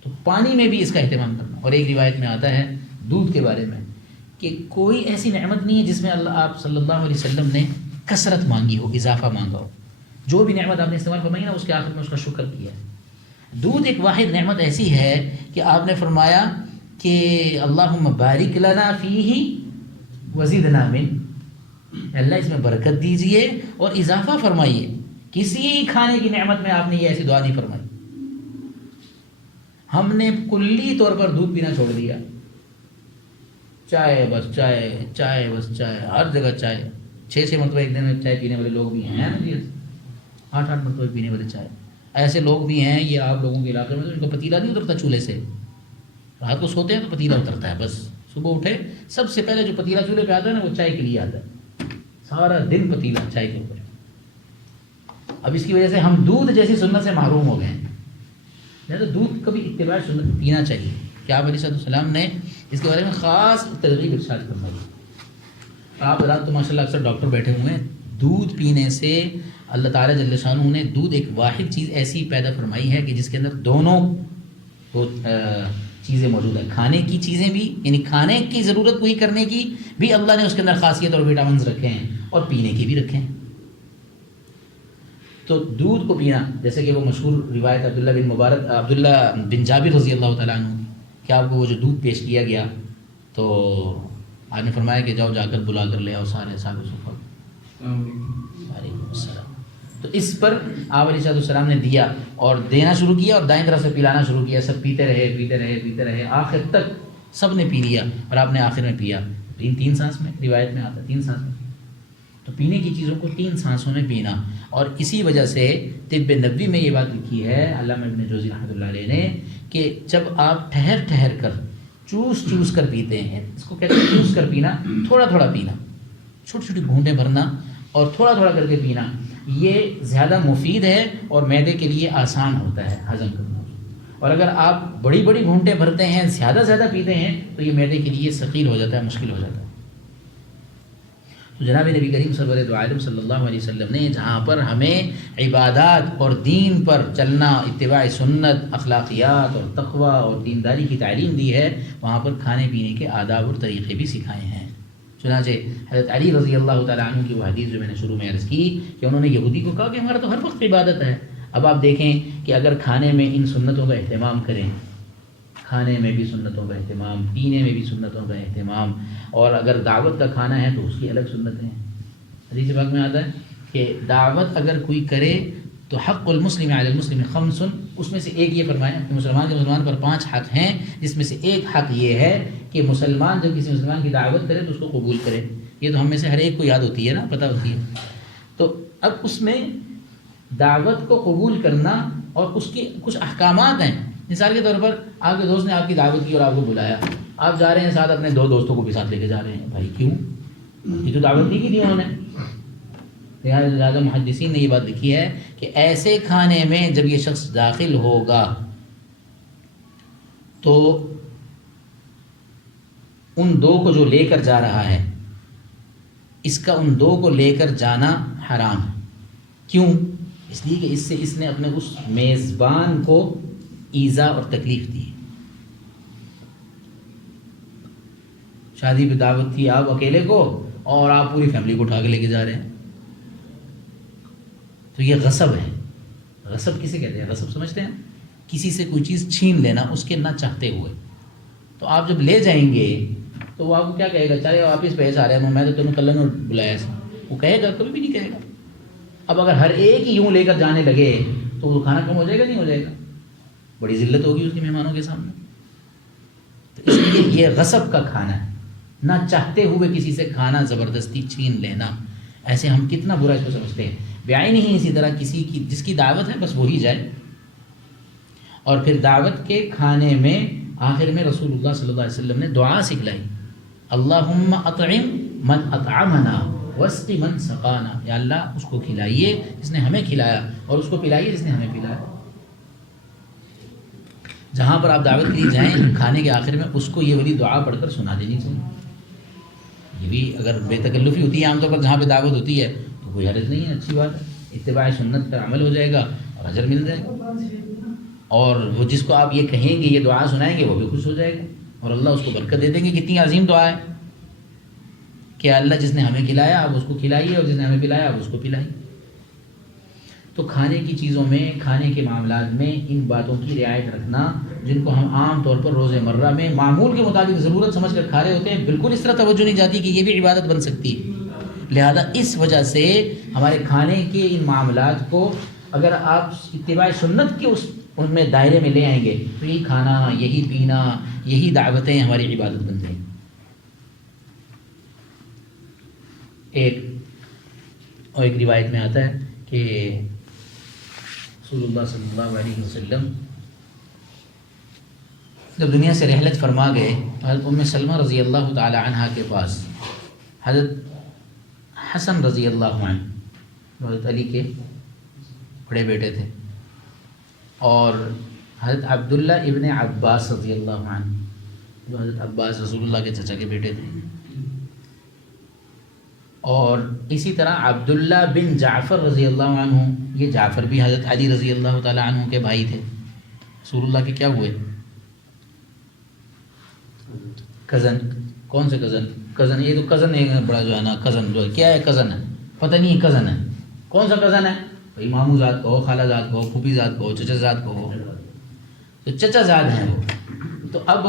تو پانی میں بھی اس کا اہتمام کرنا. اور ایک روایت میں آتا ہے دودھ کے بارے میں کہ کوئی ایسی نعمت نہیں ہے جس میں آپ صلی اللہ علیہ وسلم نے کثرت مانگی ہو، اضافہ مانگا ہو. جو بھی نعمت آپ نے استعمال فرمائی نا، اس کے آخر میں اس کا شکر کیا ہے. دودھ ایک واحد نعمت ایسی ہے کہ آپ نے فرمایا کہ اللہم بارک لنا فیہ وزدنا من، اللہ اس میں برکت دیجئے اور اضافہ فرمائیے. کسی کھانے کی نعمت میں آپ نے یہ ایسی دعا نہیں فرمائی. ہم نے کلی طور پر دودھ پینا چھوڑ دیا، چائے بس چائے، چائے بس چائے، ہر جگہ چائے. 6 مرتبہ ایک دن میں چائے پینے والے لوگ بھی ہیں نا جی، 8 مرتبہ پینے والے چائے. ایسے لوگ بھی ہیں، یہ آپ لوگوں کے علاقے میں تو ان کا پتیلا نہیں اترتا چولہے سے. رات کو سوتے ہیں تو پتیلا اترتا ہے، بس صبح اٹھے سب سے پہلے جو پتیلا چولہے پہ آتا ہے نا وہ چائے کے لیے آتا ہے. سارا دن پتیلا چائے کے اوپر. اب اس کی وجہ سے ہم دودھ جیسی سنت سے محروم ہو گئے ہیں. لہٰذا دودھ کبھی اتباع سنت پینا چاہیے. کہ آپ علیہ السلام نے اس کے بارے میں خاص ترغیب ارشاد فرمائی. آپ رات تو ماشاء اللہ اکثر ڈاکٹر بیٹھے ہوئے ہیں. دودھ پینے سے اللہ تعالیٰ جل شانہ نے دودھ ایک واحد چیز ایسی پیدا فرمائی ہے کہ جس کے اندر دونوں چیزیں موجود ہیں. کھانے کی چیزیں بھی، یعنی کھانے کی ضرورت پوری کرنے کی بھی اللہ نے اس کے اندر خاصیت اور وٹامنز رکھے ہیں، اور پینے کی بھی رکھے ہیں. تو دودھ کو پینا، جیسے کہ وہ مشہور روایت عبداللہ بن جابر رضی اللہ تعالیٰ عنہ کی، کہ آپ کو وہ جو دودھ پیش کیا گیا تو آپ نے فرمایا کہ جاؤ جا کر بلا کر لے آؤ سارے صاحب صفا. وعلیکم السلام. تو اس پر آپ علیہ السلام نے دیا اور دینا شروع کیا اور دائیں طرف سے پلانا شروع کیا. سب پیتے رہے پیتے رہے پیتے رہے، آخر تک سب نے پی لیا اور آپ نے آخر میں پیا. تین سانس میں، روایت میں آتا ہے 3 سانس میں. تو پینے کی چیزوں کو 3 سانسوں میں پینا. اور اسی وجہ سے طب نبوی میں یہ بات لکھی ہے علامہ ابن جوزی رحمۃ اللہ علیہ نے کہ جب آپ ٹھہر ٹھہر کر چوس کر پیتے ہیں، اس کو کہتے ہیں چوس کر پینا، تھوڑا تھوڑا پینا، چھوٹی چھوٹی گھونٹیں بھرنا اور تھوڑا تھوڑا کر کے پینا، یہ زیادہ مفید ہے اور معدے کے لیے آسان ہوتا ہے ہضم کرنا. اور اگر آپ بڑی بڑی گھونٹیں بھرتے ہیں، زیادہ پیتے ہیں، تو یہ معدے کے لیے ثقیل ہو جاتا ہے، مشکل ہو جاتا ہے. تو جناب نبی کریم سرور دو عالم صلی اللہ علیہ وسلم نے جہاں پر ہمیں عبادات اور دین پر چلنا، اتباع سنت، اخلاقیات اور تقوی اور دینداری کی تعلیم دی ہے، وہاں پر کھانے پینے کے آداب اور طریقے بھی سکھائے ہیں. چنانچہ حضرت علی رضی اللہ تعالیٰ عنہ کی وہ حدیث جو میں نے شروع میں عرض کی کہ انہوں نے یہودی کو کہا کہ ہمارا تو ہر وقت عبادت ہے. اب آپ دیکھیں کہ اگر کھانے میں ان سنتوں کا اہتمام کریں، کھانے میں بھی سنتوں کا اہتمام، پینے میں بھی سنتوں کا اہتمام، اور اگر دعوت کا کھانا ہے تو اس کی الگ سنتیں ہیں. حدیث پاک میں آتا ہے کہ دعوت اگر کوئی کرے تو حق المسلم علی المسلم 5، اس میں سے ایک یہ فرمایا کہ مسلمان کے مسلمان پر 5 حق ہیں، جس میں سے ایک حق یہ ہے کہ مسلمان جب کسی مسلمان کی دعوت کرے تو اس کو قبول کرے. یہ تو ہم میں سے ہر ایک کو یاد ہوتی ہے نا، پتہ ہوتی ہے. تو اب اس میں دعوت کو قبول کرنا اور اس کے کچھ احکامات ہیں. مثال کے طور پر آپ کے دوست نے آپ کی دعوت کی اور آپ کو بلایا، آپ جا رہے ہیں ساتھ اپنے 2 دوستوں کو بھی ساتھ لے کے جا رہے ہیں. بھائی کیوں؟ یہ تو دعوت نہیں کی تھی انہوں نے. لہٰذا محدثین نے یہ بات لکھی ہے کہ ایسے کھانے میں جب یہ شخص داخل ہوگا تو ان 2 کو جو لے کر جا رہا ہے، اس کا ان 2 کو لے کر جانا حرام ہے. کیوں؟ اس لیے کہ اس سے اس نے اپنے اس میزبان کو ایذا اور تکلیف دی. شادی پہ دعوت تھی آپ اکیلے کو اور آپ پوری فیملی کو اٹھا کے لے کے جا رہے ہیں، تو یہ غصب ہے. غصب کسے کہتے ہیں؟ غصب سمجھتے ہیں؟ کسی سے کوئی چیز چھین لینا اس کے نہ چاہتے ہوئے. تو آپ جب لے جائیں گے تو وہ آپ کو کیا کہے گا؟ چاہے واپس پیسے آ رہے ہیں، میں تو تمہیں کل نے بلایا ایسا، وہ کہے گا؟ کبھی بھی نہیں کہے گا. اب اگر ہر ایک ہی یوں لے کر جانے لگے تو وہ کھانا کم ہو جائے گا؟ نہیں ہو جائے گا؟ بڑی ذلت ہوگی اس کے مہمانوں کے سامنے. تو اس لیے یہ غصب کا کھانا ہے، نہ چاہتے ہوئے کسی سے کھانا زبردستی چھین لینا. ایسے ہم کتنا برا اس کو سمجھتے ہیں. بیائی نہیں اسی طرح کسی کی جس کی دعوت ہے بس وہی جائے. اور پھر دعوت کے کھانے میں آخر میں رسول اللہ صلی اللہ علیہ وسلم نے دعا سکھلائی، اللہم اطعم من اطعمنا واسقِ من سقانا. یا اللہ اس کو کھلائیے جس نے ہمیں کھلایا اور اس کو پلائیے جس نے ہمیں پلایا. جہاں پر آپ دعوت کے لیے جائیں کھانے کے آخر میں اس کو یہ والی دعا پڑھ کر سنا دینی چاہیے. یہ بھی اگر بے تکلفی ہوتی ہے عام طور پر جہاں پہ دعوت ہوتی ہے تو کوئی حرج نہیں ہے، اچھی بات ہے. اتباع سنت پر عمل ہو جائے گا اور اجر مل جائے گا. اور وہ جس کو آپ یہ کہیں گے، یہ دعا سنائیں گے، وہ بھی خوش ہو جائے گا اور اللہ اس کو برکت دے دیں گے. کتنی عظیم دعا ہے کہ اللہ جس نے ہمیں کھلایا آپ اس کو کھلائیے، اور جس نے ہمیں پلایا آپ اس کو پلائیے. تو کھانے کی چیزوں میں، کھانے کے معاملات میں ان باتوں کی رعایت رکھنا جن کو ہم عام طور پر روز مرہ میں معمول کے مطابق ضرورت سمجھ کر کھا رہے ہوتے ہیں، بالکل اس طرح توجہ نہیں جاتی کہ یہ بھی عبادت بن سکتی ہے. لہذا اس وجہ سے ہمارے کھانے کے ان معاملات کو اگر آپ اتباع سنت کے ان میں دائرے میں لے آئیں گے تو یہی کھانا، یہی پینا، یہی دعوتیں ہماری عبادت بن جائیں. ایک روایت میں آتا ہے کہ رسول اللہ صلی اللہ علیہ وسلم جب دنیا سے رحلت فرما گئے، حضرت ام سلمہ رضی اللہ تعالی عنہ کے پاس حضرت حسن رضی اللہ عنہ جو حضرت علی کے بڑے بیٹے تھے، اور حضرت عبداللہ ابن عباس رضی اللہ عنہ جو حضرت عباس رسول اللہ کے چچا کے بیٹے تھے، اور اسی طرح عبداللہ بن جعفر رضی اللہ عنہ، یہ جعفر بھی حضرت علی رضی اللہ تعالی عنہ کے بھائی تھے. رسول اللہ کے کیا ہوئے؟ کزن. کون سے کزن؟ کزن یہ تو کزن ایک بڑا جو ہے نا، کزن جو ہے کیا ہے، کزن ہے، پتہ نہیں کزن ہے کون سا کزن ہے بھائی. ماموں زاد کو ہو، خالہ زاد کو ہو، پھوپھی زاد کو ہو، چچا زاد کو ہو، تو چچا زاد ہیں وہ. تو اب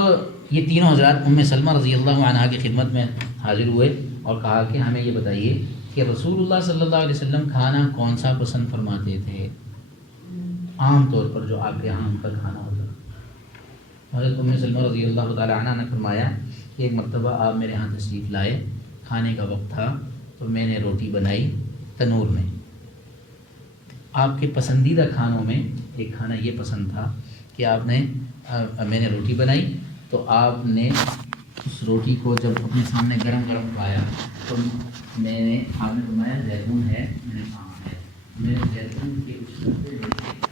یہ تینوں حضرات ام سلمہ رضی اللہ عنہ کی خدمت میں حاضر ہوئے اور کہا کہ ہمیں یہ بتائیے کہ رسول اللہ صلی اللہ علیہ وسلم کھانا کون سا پسند فرماتے تھے عام طور پر جو آپ کے یہاں ان کا کھانا ہوتا. حضرت ام سلمہ رضی اللہ تعالی عنہ نے فرمایا کہ ایک مرتبہ آپ میرے ہاں تشریف لائے، کھانے کا وقت تھا تو میں نے روٹی بنائی تنور میں. آپ کے پسندیدہ کھانوں میں ایک کھانا یہ پسند تھا کہ میں نے روٹی بنائی تو آپ نے اس روٹی کو جب اپنے سامنے گرم گرم پایا تو آپ نے فرمایا زیتون ہے، میں نے کہا ہے. میں نے زیتون کے اس